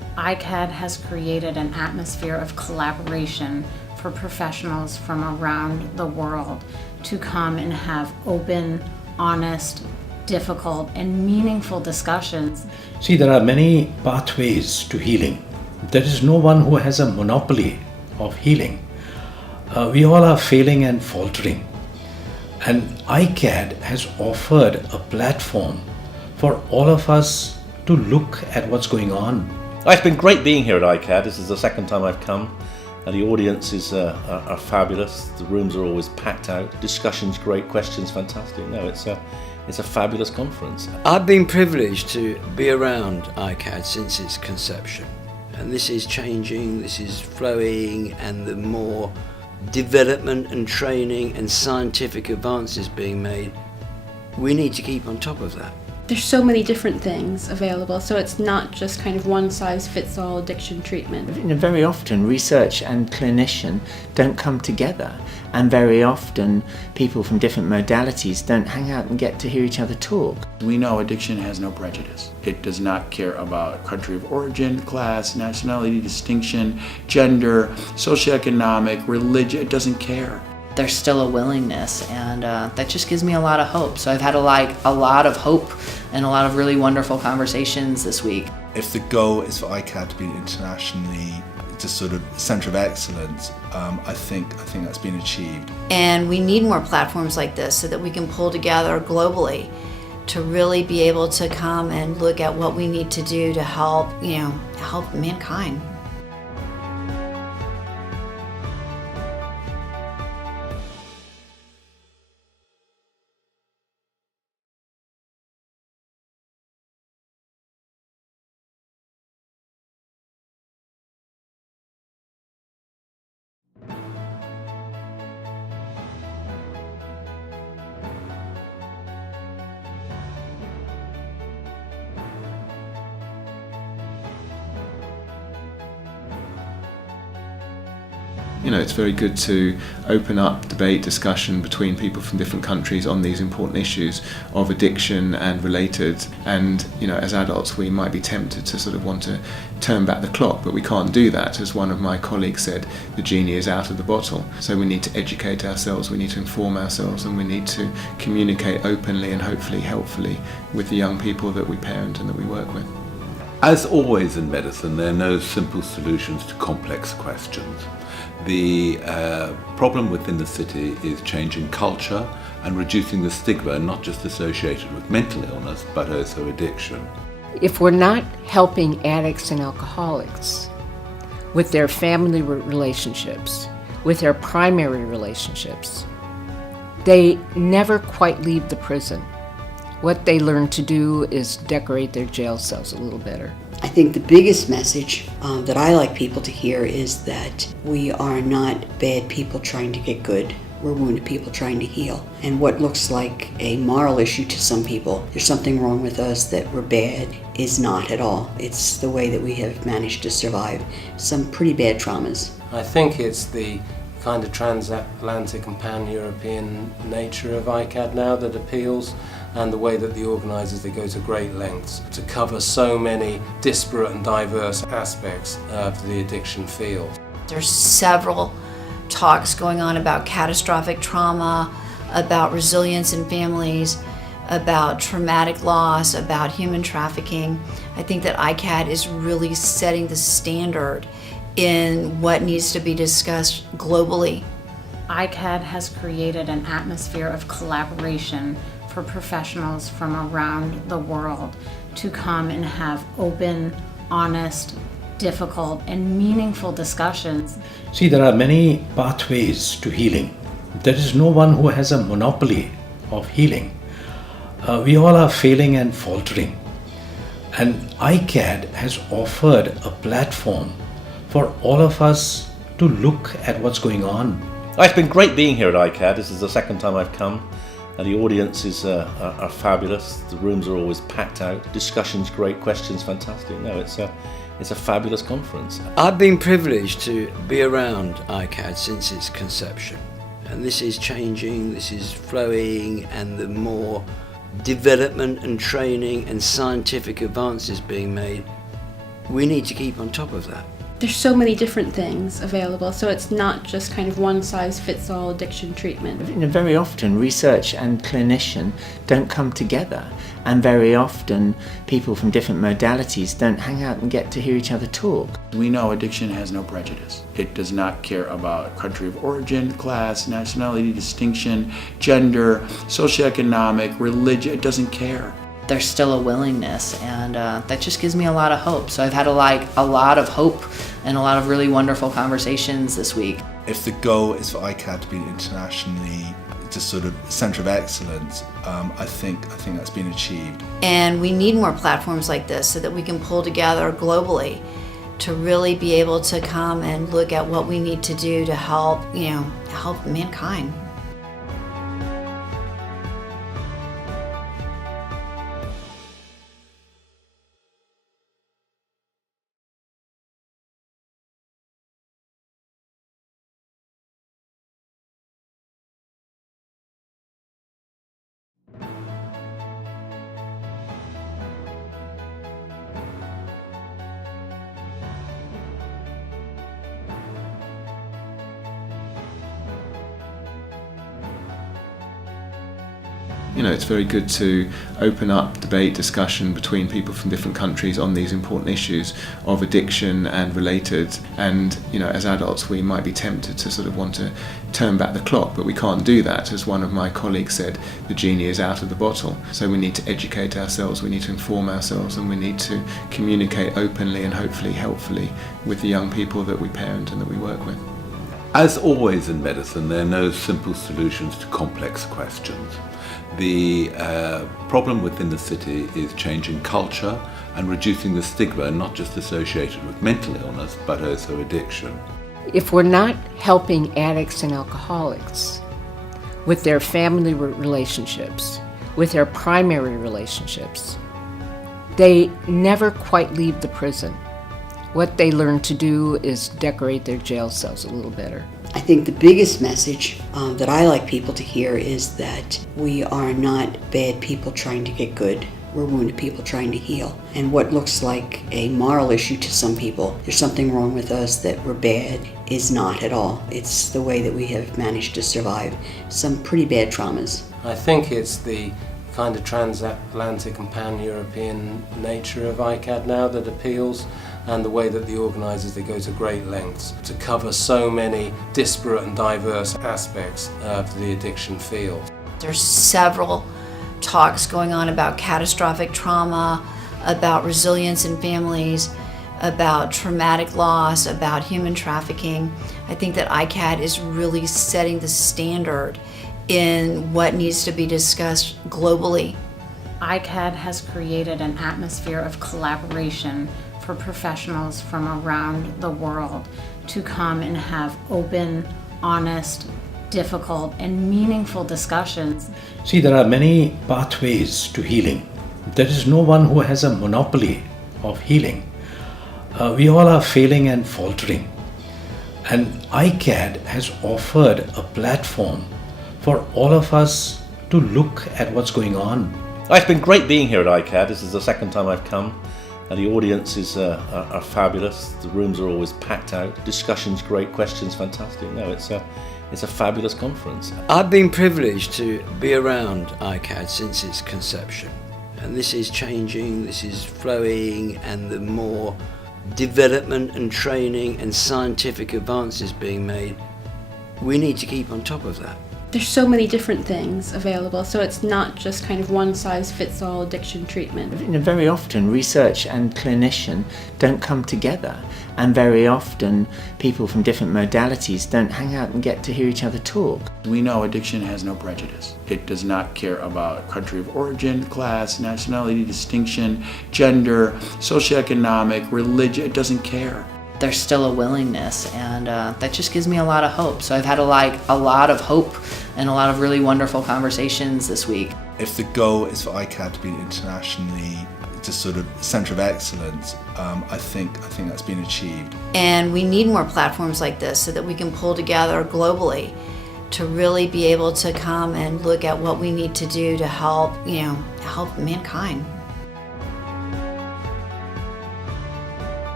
iCAAD has created an atmosphere of collaboration for professionals from around the world to come and have open, honest, difficult, and meaningful discussions. See, there are many pathways to healing. There is no one who has a monopoly of healing. We all are failing and faltering. And iCAAD has offered a platform for all of us to look at what's going on. It's been great being here at iCAAD. This is the second time I've come, and the audiences are fabulous. The rooms are always packed out. Discussions great, questions fantastic. No, it's a fabulous conference. I've been privileged to be around iCAAD since its conception, and this is changing, this is flowing, and the more development and training and scientific advances being made, we need to keep on top of that. There's so many different things available, so it's not just kind of one size fits all addiction treatment. Very often research and clinician don't come together, and very often people from different modalities don't hang out and get to hear each other talk. We know addiction has no prejudice. It does not care about country of origin, class, nationality, distinction, gender, socioeconomic, religion. It doesn't care. There's still a willingness, and that just gives me a lot of hope. So I've had a lot of hope and a lot of really wonderful conversations this week. If the goal is for iCAAD to be internationally just sort of centre of excellence, I think that's been achieved. And we need more platforms like this so that we can pull together globally to really be able to come and look at what we need to do to help mankind. It's very good to open up debate, discussion between people from different countries on these important issues of addiction and related. And, as adults, we might be tempted to sort of want to turn back the clock, but we can't do that. As one of my colleagues said, the genie is out of the bottle. So we need to educate ourselves, we need to inform ourselves, and we need to communicate openly and hopefully helpfully with the young people that we parent and that we work with. As always in medicine, there are no simple solutions to complex questions. The problem within the city is changing culture and reducing the stigma not just associated with mental illness but also addiction. If we're not helping addicts and alcoholics with their family relationships, with their primary relationships, they never quite leave the prison. What they learn to do is decorate their jail cells a little better. I think the biggest message that I like people to hear is that we are not bad people trying to get good. We're wounded people trying to heal. And what looks like a moral issue to some people, there's something wrong with us, that we're bad, is not at all. It's the way that we have managed to survive some pretty bad traumas. I think it's the kind of transatlantic and pan-European nature of iCAAD now that appeals, and the way that the organisers, they go to great lengths to cover so many disparate and diverse aspects of the addiction field. There's several talks going on about catastrophic trauma, about resilience in families, about traumatic loss, about human trafficking. I think that iCAAD is really setting the standard in what needs to be discussed globally. iCAAD has created an atmosphere of collaboration for professionals from around the world to come and have open, honest, difficult, and meaningful discussions. See, there are many pathways to healing. There is no one who has a monopoly of healing. We all are failing and faltering. And iCAAD has offered a platform for all of us to look at what's going on. It's been great being here at iCAAD. This is the second time I've come, and the audiences are fabulous. The rooms are always packed out. Discussions great, questions fantastic. No, it's a fabulous conference. I've been privileged to be around iCAAD since its conception, and this is changing, this is flowing, and the more development and training and scientific advances being made, we need to keep on top of that. There's so many different things available, so it's not just kind of one-size-fits-all addiction treatment. Very often research and clinician don't come together, and very often people from different modalities don't hang out and get to hear each other talk. We know addiction has no prejudice. It does not care about country of origin, class, nationality, distinction, gender, socioeconomic, religion. It doesn't care. There's still a willingness, and that just gives me a lot of hope. So I've had a lot of hope and a lot of really wonderful conversations this week. If the goal is for iCAAD to be internationally just sort of centre of excellence, I think that's been achieved. And we need more platforms like this so that we can pull together globally to really be able to come and look at what we need to do to help mankind. It's very good to open up debate, discussion between people from different countries on these important issues of addiction and related. And, as adults, we might be tempted to sort of want to turn back the clock, but we can't do that. As one of my colleagues said, the genie is out of the bottle. So we need to educate ourselves, we need to inform ourselves, and we need to communicate openly and hopefully helpfully with the young people that we parent and that we work with. As always in medicine, there are no simple solutions to complex questions. The problem within the city is changing culture and reducing the stigma not just associated with mental illness but also addiction. If we're not helping addicts and alcoholics with their family relationships, with their primary relationships, they never quite leave the prison. What they learn to do is decorate their jail cells a little better. I think the biggest message that I like people to hear is that we are not bad people trying to get good. We're wounded people trying to heal. And what looks like a moral issue to some people, there's something wrong with us, that we're bad, is not at all. It's the way that we have managed to survive some pretty bad traumas. I think it's the kind of transatlantic and pan-European nature of iCAAD now that appeals, and the way that the organisers, they go to great lengths to cover so many disparate and diverse aspects of the addiction field. There's several talks going on about catastrophic trauma, about resilience in families, about traumatic loss, about human trafficking. I think that iCAAD is really setting the standard in what needs to be discussed globally. iCAAD has created an atmosphere of collaboration for professionals from around the world to come and have open, honest, difficult, and meaningful discussions. See, there are many pathways to healing. There is no one who has a monopoly of healing. We all are failing and faltering. And iCAAD has offered a platform for all of us to look at what's going on. It's been great being here at iCAAD. This is the second time I've come, and the audiences are fabulous. The rooms are always packed out. Discussions great, questions fantastic. No, it's a fabulous conference. I've been privileged to be around iCAAD since its conception, and this is changing, this is flowing, and the more development and training and scientific advances being made, we need to keep on top of that. There's so many different things available, so it's not just kind of one-size-fits-all addiction treatment. Very often research and clinician don't come together, and very often people from different modalities don't hang out and get to hear each other talk. We know addiction has no prejudice. It does not care about country of origin, class, nationality, distinction, gender, socioeconomic, religion. It doesn't care. There's still a willingness, and that just gives me a lot of hope. So I've had a lot of hope and a lot of really wonderful conversations this week. If the goal is for iCAAD to be internationally just sort of centre of excellence, I think that's been achieved. And we need more platforms like this so that we can pull together globally to really be able to come and look at what we need to do to help mankind.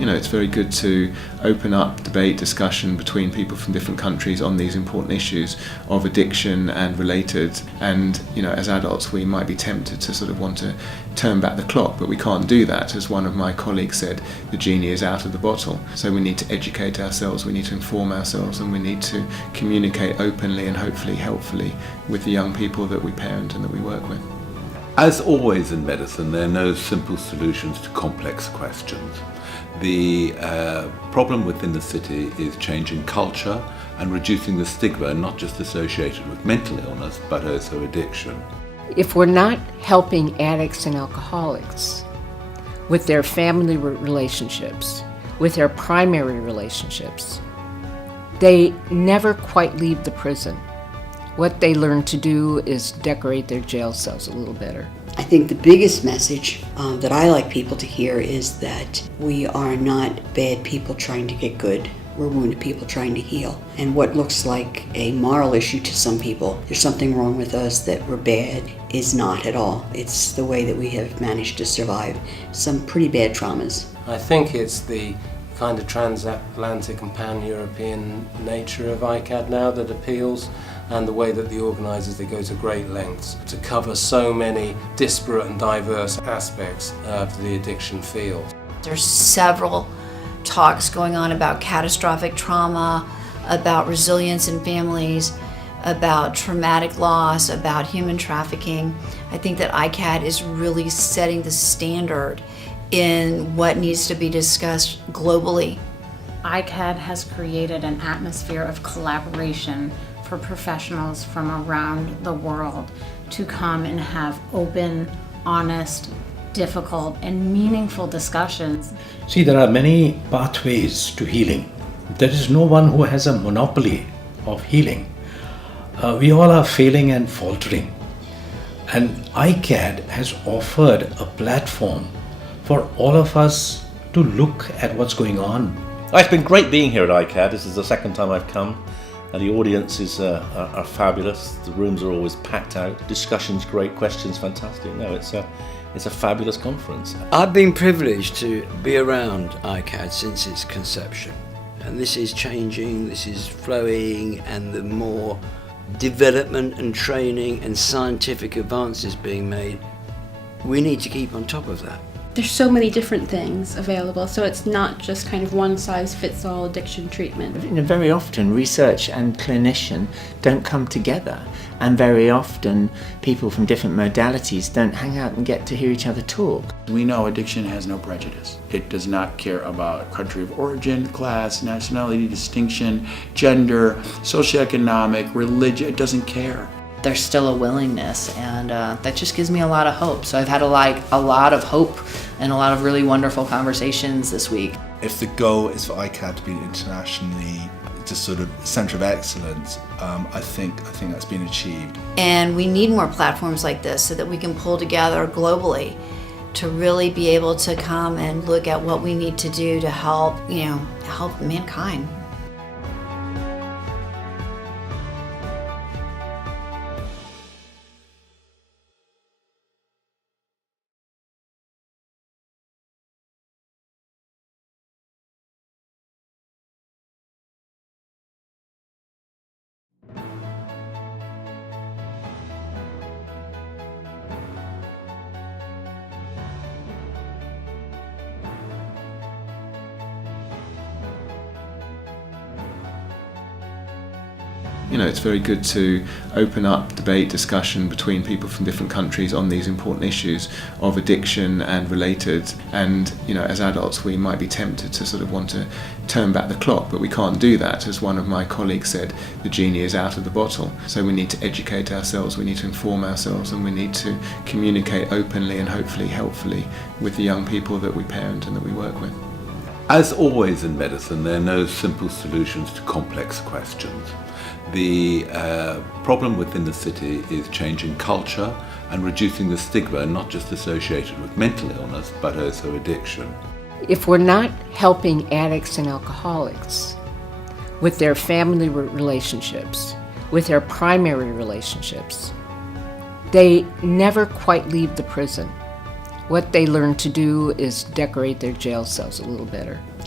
it's very good to open up debate, discussion between people from different countries on these important issues of addiction and related. And, as adults, we might be tempted to sort of want to turn back the clock, but we can't do that. As one of my colleagues said, the genie is out of the bottle. So we need to educate ourselves, we need to inform ourselves, and we need to communicate openly and hopefully helpfully with the young people that we parent and that we work with. As always in medicine, there are no simple solutions to complex questions. The problem within the city is changing culture and reducing the stigma not just associated with mental illness but also addiction. If we're not helping addicts and alcoholics with their family relationships, with their primary relationships, they never quite leave the prison. What they learn to do is decorate their jail cells a little better. I think the biggest message that I like people to hear is that we are not bad people trying to get good. We're wounded people trying to heal. And what looks like a moral issue to some people, there's something wrong with us, that we're bad, is not at all. It's the way that we have managed to survive some pretty bad traumas. I think it's the kind of transatlantic and pan-European nature of iCAAD now that appeals, and the way that the organisers, they go to great lengths to cover so many disparate and diverse aspects of the addiction field. There's several talks going on about catastrophic trauma, about resilience in families, about traumatic loss, about human trafficking. I think that iCAAD is really setting the standard in what needs to be discussed globally. iCAAD has created an atmosphere of collaboration for professionals from around the world to come and have open, honest, difficult, and meaningful discussions. See, there are many pathways to healing. There is no one who has a monopoly of healing. We all are failing and faltering. And iCAAD has offered a platform for all of us to look at what's going on. It's been great being here at iCAAD. This is the second time I've come, and the audiences are fabulous. The rooms are always packed out. Discussions great, questions fantastic. No, it's a fabulous conference. I've been privileged to be around iCAAD since its conception, and this is changing, this is flowing, and the more development and training and scientific advances being made, we need to keep on top of that. There's so many different things available, so it's not just kind of one-size-fits-all addiction treatment. Very often research and clinician don't come together, and very often people from different modalities don't hang out and get to hear each other talk. We know addiction has no prejudice. It does not care about country of origin, class, nationality, distinction, gender, socioeconomic, religion. It doesn't care. There's still a willingness, and that just gives me a lot of hope. So I've had a lot of hope and a lot of really wonderful conversations this week. If the goal is for iCAAD to be internationally just sort of centre of excellence, I think that's been achieved. And we need more platforms like this so that we can pull together globally to really be able to come and look at what we need to do to help mankind. It's very good to open up debate, discussion between people from different countries on these important issues of addiction and related. And, as adults, we might be tempted to sort of want to turn back the clock, but we can't do that. As one of my colleagues said, the genie is out of the bottle. So we need to educate ourselves, we need to inform ourselves, and we need to communicate openly and hopefully helpfully with the young people that we parent and that we work with. As always in medicine, there are no simple solutions to complex questions. The problem within the city is changing culture and reducing the stigma not just associated with mental illness but also addiction. If we're not helping addicts and alcoholics with their family relationships, with their primary relationships, they never quite leave the prison. What they learn to do is decorate their jail cells a little better.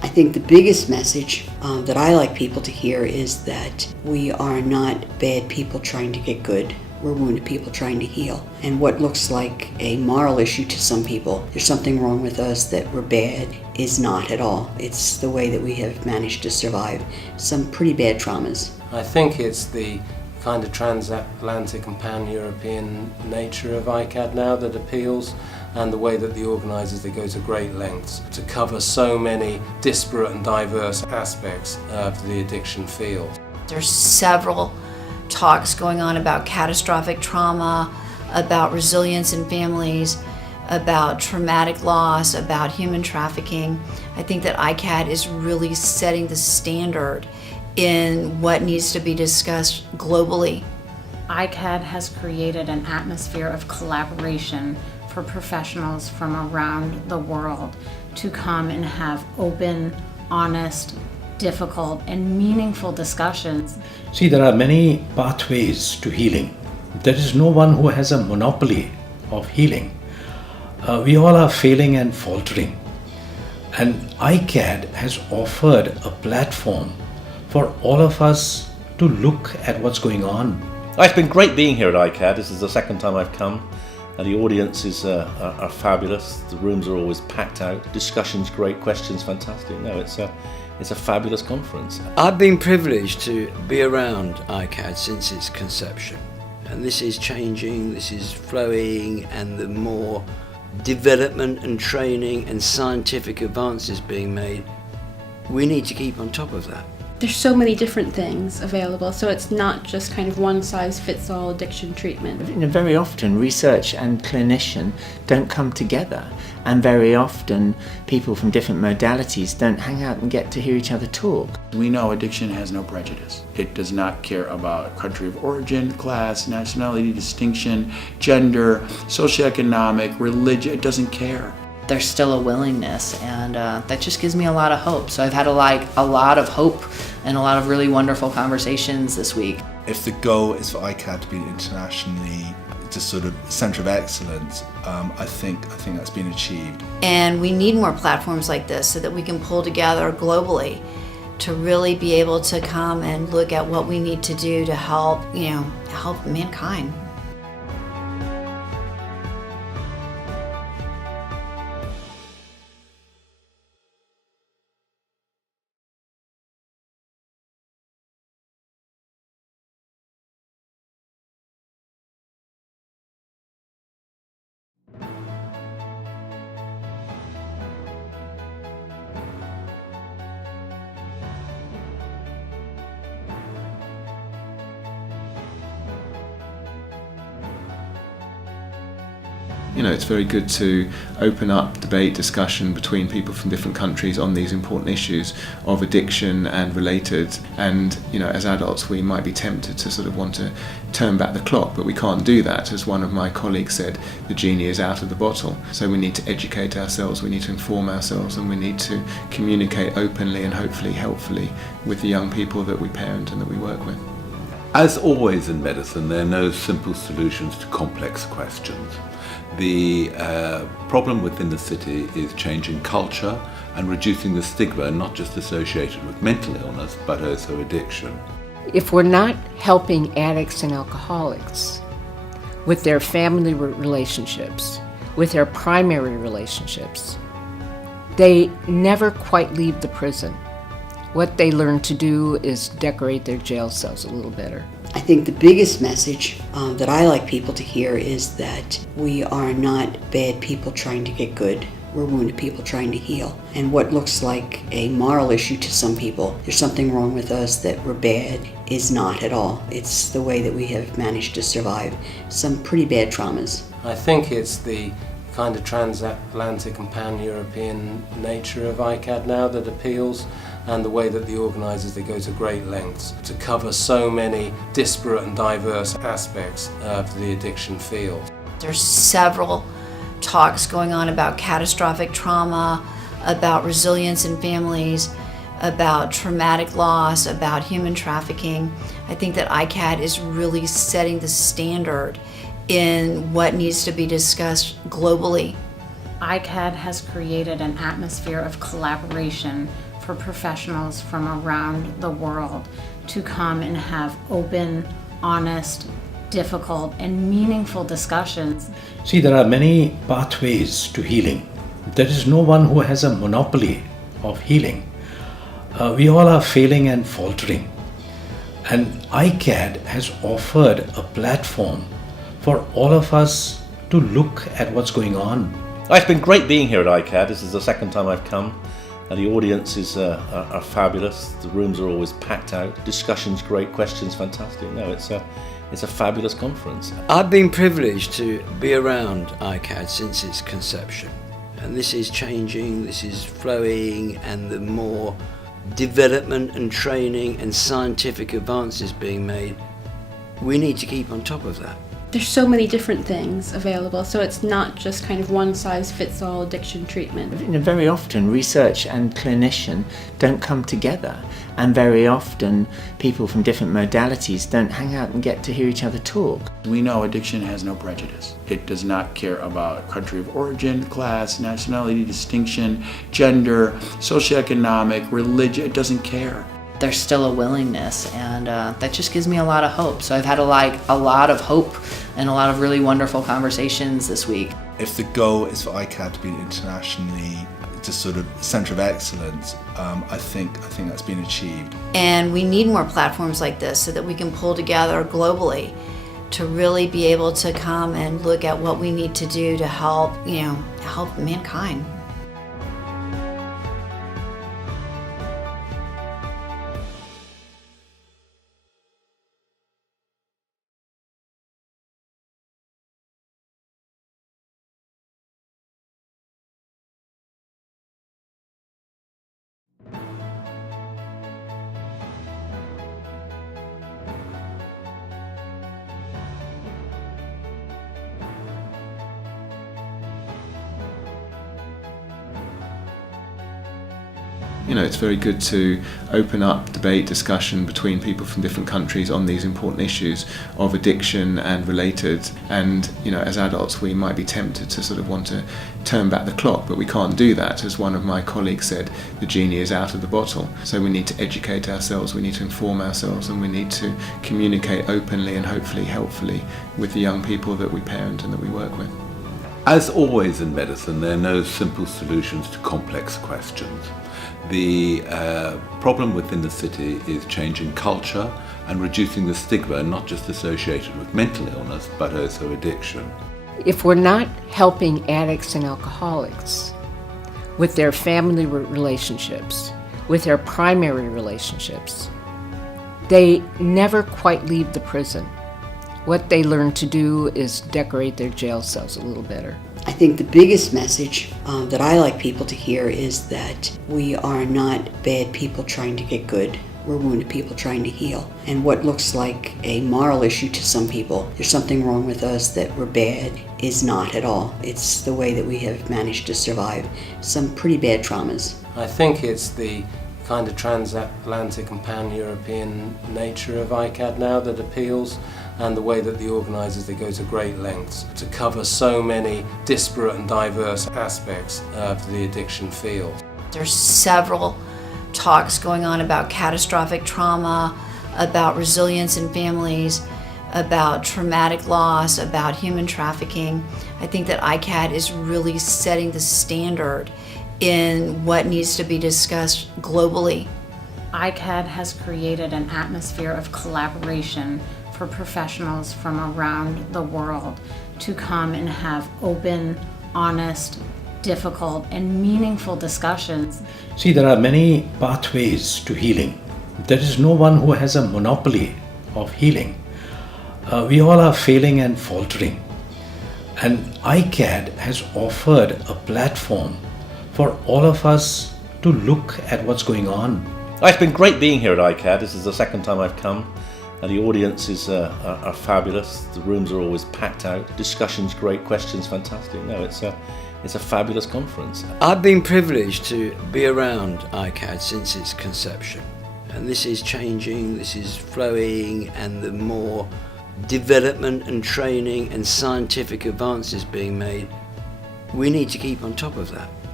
I think the biggest message that I like people to hear is that we are not bad people trying to get good. We're wounded people trying to heal. And what looks like a moral issue to some people, there's something wrong with us, that we're bad, is not at all. It's the way that we have managed to survive some pretty bad traumas. I think it's the kind of transatlantic and pan-European nature of iCAAD now that appeals, and the way that the organisers, they go to great lengths to cover so many disparate and diverse aspects of the addiction field. There's several talks going on about catastrophic trauma, about resilience in families, about traumatic loss, about human trafficking. I think that iCAAD is really setting the standard in what needs to be discussed globally. iCAAD has created an atmosphere of collaboration for professionals from around the world to come and have open, honest, difficult, and meaningful discussions. See, there are many pathways to healing. There is no one who has a monopoly of healing. We all are failing and faltering. And iCAAD has offered a platform for all of us to look at what's going on. It's been great being here at iCAAD. This is the second time I've come. And the audiences are fabulous. The rooms are always packed out. Discussions great, questions fantastic. No, it's a fabulous conference. I've been privileged to be around iCAAD since its conception. And this is changing, this is flowing, and the more development and training and scientific advances being made, we need to keep on top of that. There's so many different things available, so it's not just kind of one-size-fits-all addiction treatment. Very often research and clinician don't come together, and very often people from different modalities don't hang out and get to hear each other talk. We know addiction has no prejudice. It does not care about country of origin, class, nationality, distinction, gender, socioeconomic, religion. It doesn't care. There's still a willingness, and that just gives me a lot of hope. So I've had a lot of hope and a lot of really wonderful conversations this week. If the goal is for iCAAD to be internationally just sort of centre of excellence, I think that's been achieved. And we need more platforms like this so that we can pull together globally to really be able to come and look at what we need to do to help mankind. You know, it's very good to open up debate, discussion between people from different countries on these important issues of addiction and related. And, you know, as adults we might be tempted to sort of want to turn back the clock, but we can't do that. As one of my colleagues said, the genie is out of the bottle. So we need to educate ourselves, we need to inform ourselves, and we need to communicate openly and hopefully helpfully with the young people that we parent and that we work with. As always in medicine, there are no simple solutions to complex questions. The problem within the city is changing culture and reducing the stigma not just associated with mental illness but also addiction. If we're not helping addicts and alcoholics with their family relationships, with their primary relationships, they never quite leave the prison. What they learn to do is decorate their jail cells a little better. I think the biggest message that I like people to hear is that we are not bad people trying to get good. We're wounded people trying to heal. And what looks like a moral issue to some people, there's something wrong with us, that we're bad, is not at all. It's the way that we have managed to survive some pretty bad traumas. I think it's the kind of transatlantic and pan-European nature of iCAAD now that appeals, and the way that the organisers, they go to great lengths to cover so many disparate and diverse aspects of the addiction field. There's several talks going on about catastrophic trauma, about resilience in families, about traumatic loss, about human trafficking. I think that iCAAD is really setting the standard in what needs to be discussed globally. iCAAD has created an atmosphere of collaboration for professionals from around the world to come and have open, honest, difficult, and meaningful discussions. See, there are many pathways to healing. There is no one who has a monopoly of healing. We all are failing and faltering. And iCAAD has offered a platform for all of us to look at what's going on. It's been great being here at iCAAD. This is the second time I've come, and the audiences are fabulous. The rooms are always packed out. Discussions great, questions fantastic. No, it's a fabulous conference. I've been privileged to be around iCAAD since its conception, and this is changing, this is flowing, and the more development and training and scientific advances being made, we need to keep on top of that. There's so many different things available, so it's not just kind of one size fits all addiction treatment. Very often research and clinician don't come together, and very often people from different modalities don't hang out and get to hear each other talk. We know addiction has no prejudice. It does not care about country of origin, class, nationality, distinction, gender, socioeconomic, religion. It doesn't care. There's still a willingness, and that just gives me a lot of hope. So I've had a lot of hope and a lot of really wonderful conversations this week. If the goal is for iCAAD to be internationally just sort of centre of excellence, I think that's been achieved. And we need more platforms like this so that we can pull together globally to really be able to come and look at what we need to do to help mankind. It's very good to open up debate, discussion between people from different countries on these important issues of addiction and related. And, as adults, we might be tempted to sort of want to turn back the clock, but we can't do that. As one of my colleagues said, the genie is out of the bottle. So we need to educate ourselves, we need to inform ourselves, and we need to communicate openly and hopefully helpfully with the young people that we parent and that we work with. As always in medicine, there are no simple solutions to complex questions. The problem within the city is changing culture and reducing the stigma not just associated with mental illness but also addiction. If we're not helping addicts and alcoholics with their family relationships, with their primary relationships, they never quite leave the prison. What they learn to do is decorate their jail cells a little better. I think the biggest message that I like people to hear is that we are not bad people trying to get good. We're wounded people trying to heal. And what looks like a moral issue to some people, there's something wrong with us, that we're bad, is not at all. It's the way that we have managed to survive some pretty bad traumas. I think it's the kind of transatlantic and pan-European nature of iCAAD now that appeals, and the way that the organisers, they go to great lengths to cover so many disparate and diverse aspects of the addiction field. There's several talks going on about catastrophic trauma, about resilience in families, about traumatic loss, about human trafficking. I think that iCAAD is really setting the standard in what needs to be discussed globally. iCAAD has created an atmosphere of collaboration for professionals from around the world to come and have open, honest, difficult, and meaningful discussions. See, there are many pathways to healing. There is no one who has a monopoly of healing. We all are failing and faltering. And iCAAD has offered a platform for all of us to look at what's going on. It's been great being here at iCAAD. This is the second time I've come, and the audiences are fabulous. The rooms are always packed out. Discussions great, questions fantastic. No, it's a fabulous conference. I've been privileged to be around iCAAD since its conception, and this is changing, this is flowing, and the more development and training and scientific advances being made, we need to keep on top of that.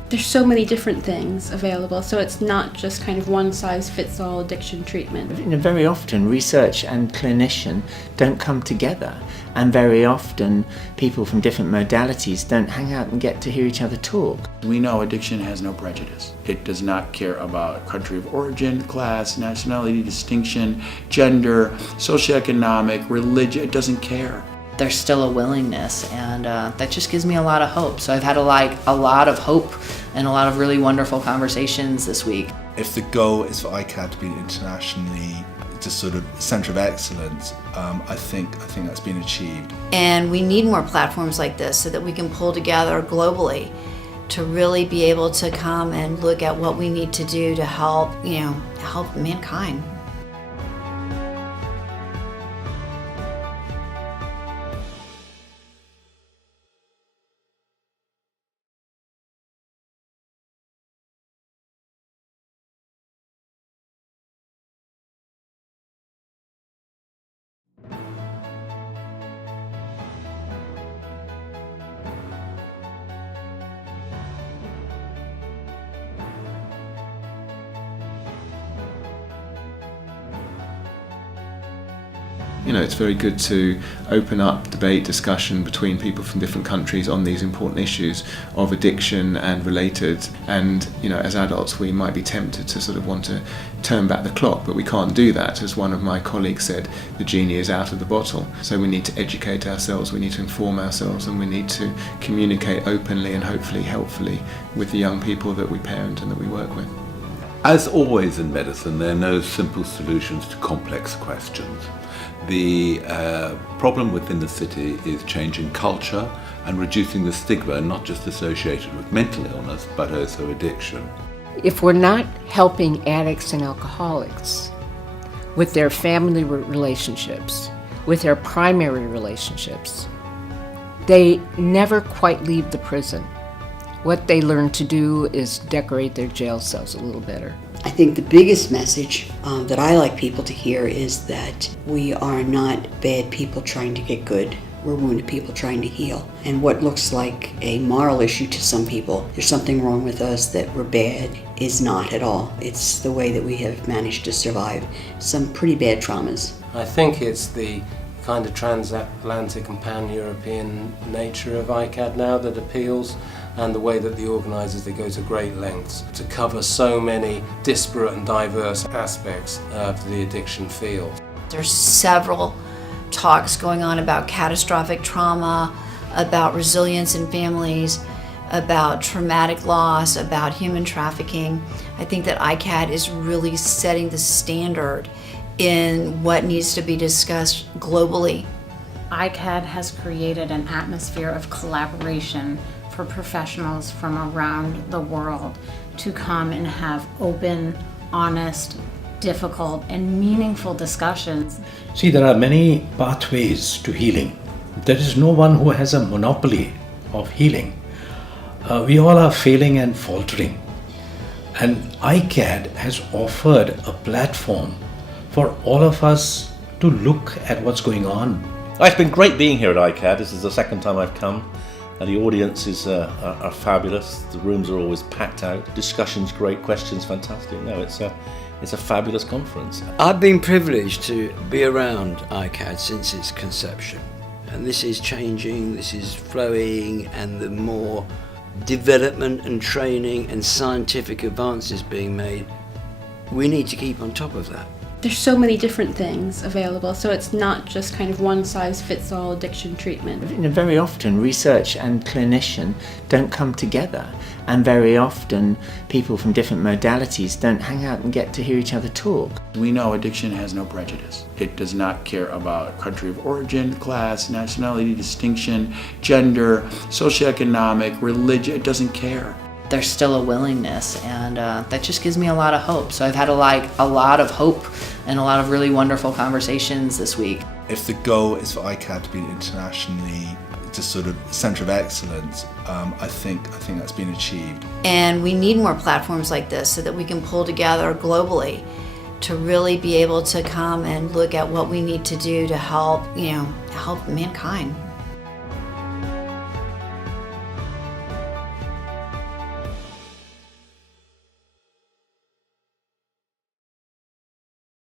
There's so many different things available, so it's not just kind of one-size-fits-all addiction treatment. Very often research and clinician don't come together, and very often people from different modalities don't hang out and get to hear each other talk. We know addiction has no prejudice. It does not care about country of origin, class, nationality, distinction, gender, socioeconomic, religion. It doesn't care. There's still a willingness, and that just gives me a lot of hope. So I've had a lot of hope and a lot of really wonderful conversations this week. If the goal is for iCAAD to be internationally just sort of centre of excellence, I think that's been achieved. And we need more platforms like this so that we can pull together globally to really be able to come and look at what we need to do to help mankind. It's very good to open up debate, discussion between people from different countries on these important issues of addiction and related. And, as adults, we might be tempted to sort of want to turn back the clock, but we can't do that. As one of my colleagues said, the genie is out of the bottle. So we need to educate ourselves, we need to inform ourselves, and we need to communicate openly and hopefully helpfully with the young people that we parent and that we work with. As always in medicine, there are no simple solutions to complex questions. The problem within the city is changing culture and reducing the stigma not just associated with mental illness but also addiction. If we're not helping addicts and alcoholics with their family relationships, with their primary relationships, they never quite leave the prison. What they learn to do is decorate their jail cells a little better. I think the biggest message that I like people to hear is that we are not bad people trying to get good. We're wounded people trying to heal. And what looks like a moral issue to some people, there's something wrong with us, that we're bad, is not at all. It's the way that we have managed to survive some pretty bad traumas. I think it's the kind of transatlantic and pan-European nature of iCAAD now that appeals, and the way that the organisers, they go to great lengths to cover so many disparate and diverse aspects of the addiction field. There's several talks going on about catastrophic trauma, about resilience in families, about traumatic loss, about human trafficking. I think that iCAAD is really setting the standard in what needs to be discussed globally. iCAAD has created an atmosphere of collaboration for professionals from around the world to come and have open, honest, difficult, and meaningful discussions. See, there are many pathways to healing. There is no one who has a monopoly of healing. We all are failing and faltering. And iCAAD has offered a platform for all of us to look at what's going on. It's been great being here at iCAAD. This is the second time I've come. And the audiences are fabulous. The rooms are always packed out. Discussions great, questions fantastic. No, it's a fabulous conference. I've been privileged to be around iCAAD since its conception. And this is changing, this is flowing, and the more development and training and scientific advances being made, we need to keep on top of that. There's so many different things available, so it's not just kind of one-size-fits-all addiction treatment. Very often research and clinician don't come together, and very often people from different modalities don't hang out and get to hear each other talk. We know addiction has no prejudice. It does not care about country of origin, class, nationality, distinction, gender, socioeconomic, religion. It doesn't care. There's still a willingness, and that just gives me a lot of hope. So I've had a lot of hope and a lot of really wonderful conversations this week. If the goal is for iCAAD to be internationally just sort of centre of excellence, I think that's been achieved. And we need more platforms like this so that we can pull together globally to really be able to come and look at what we need to do to help mankind.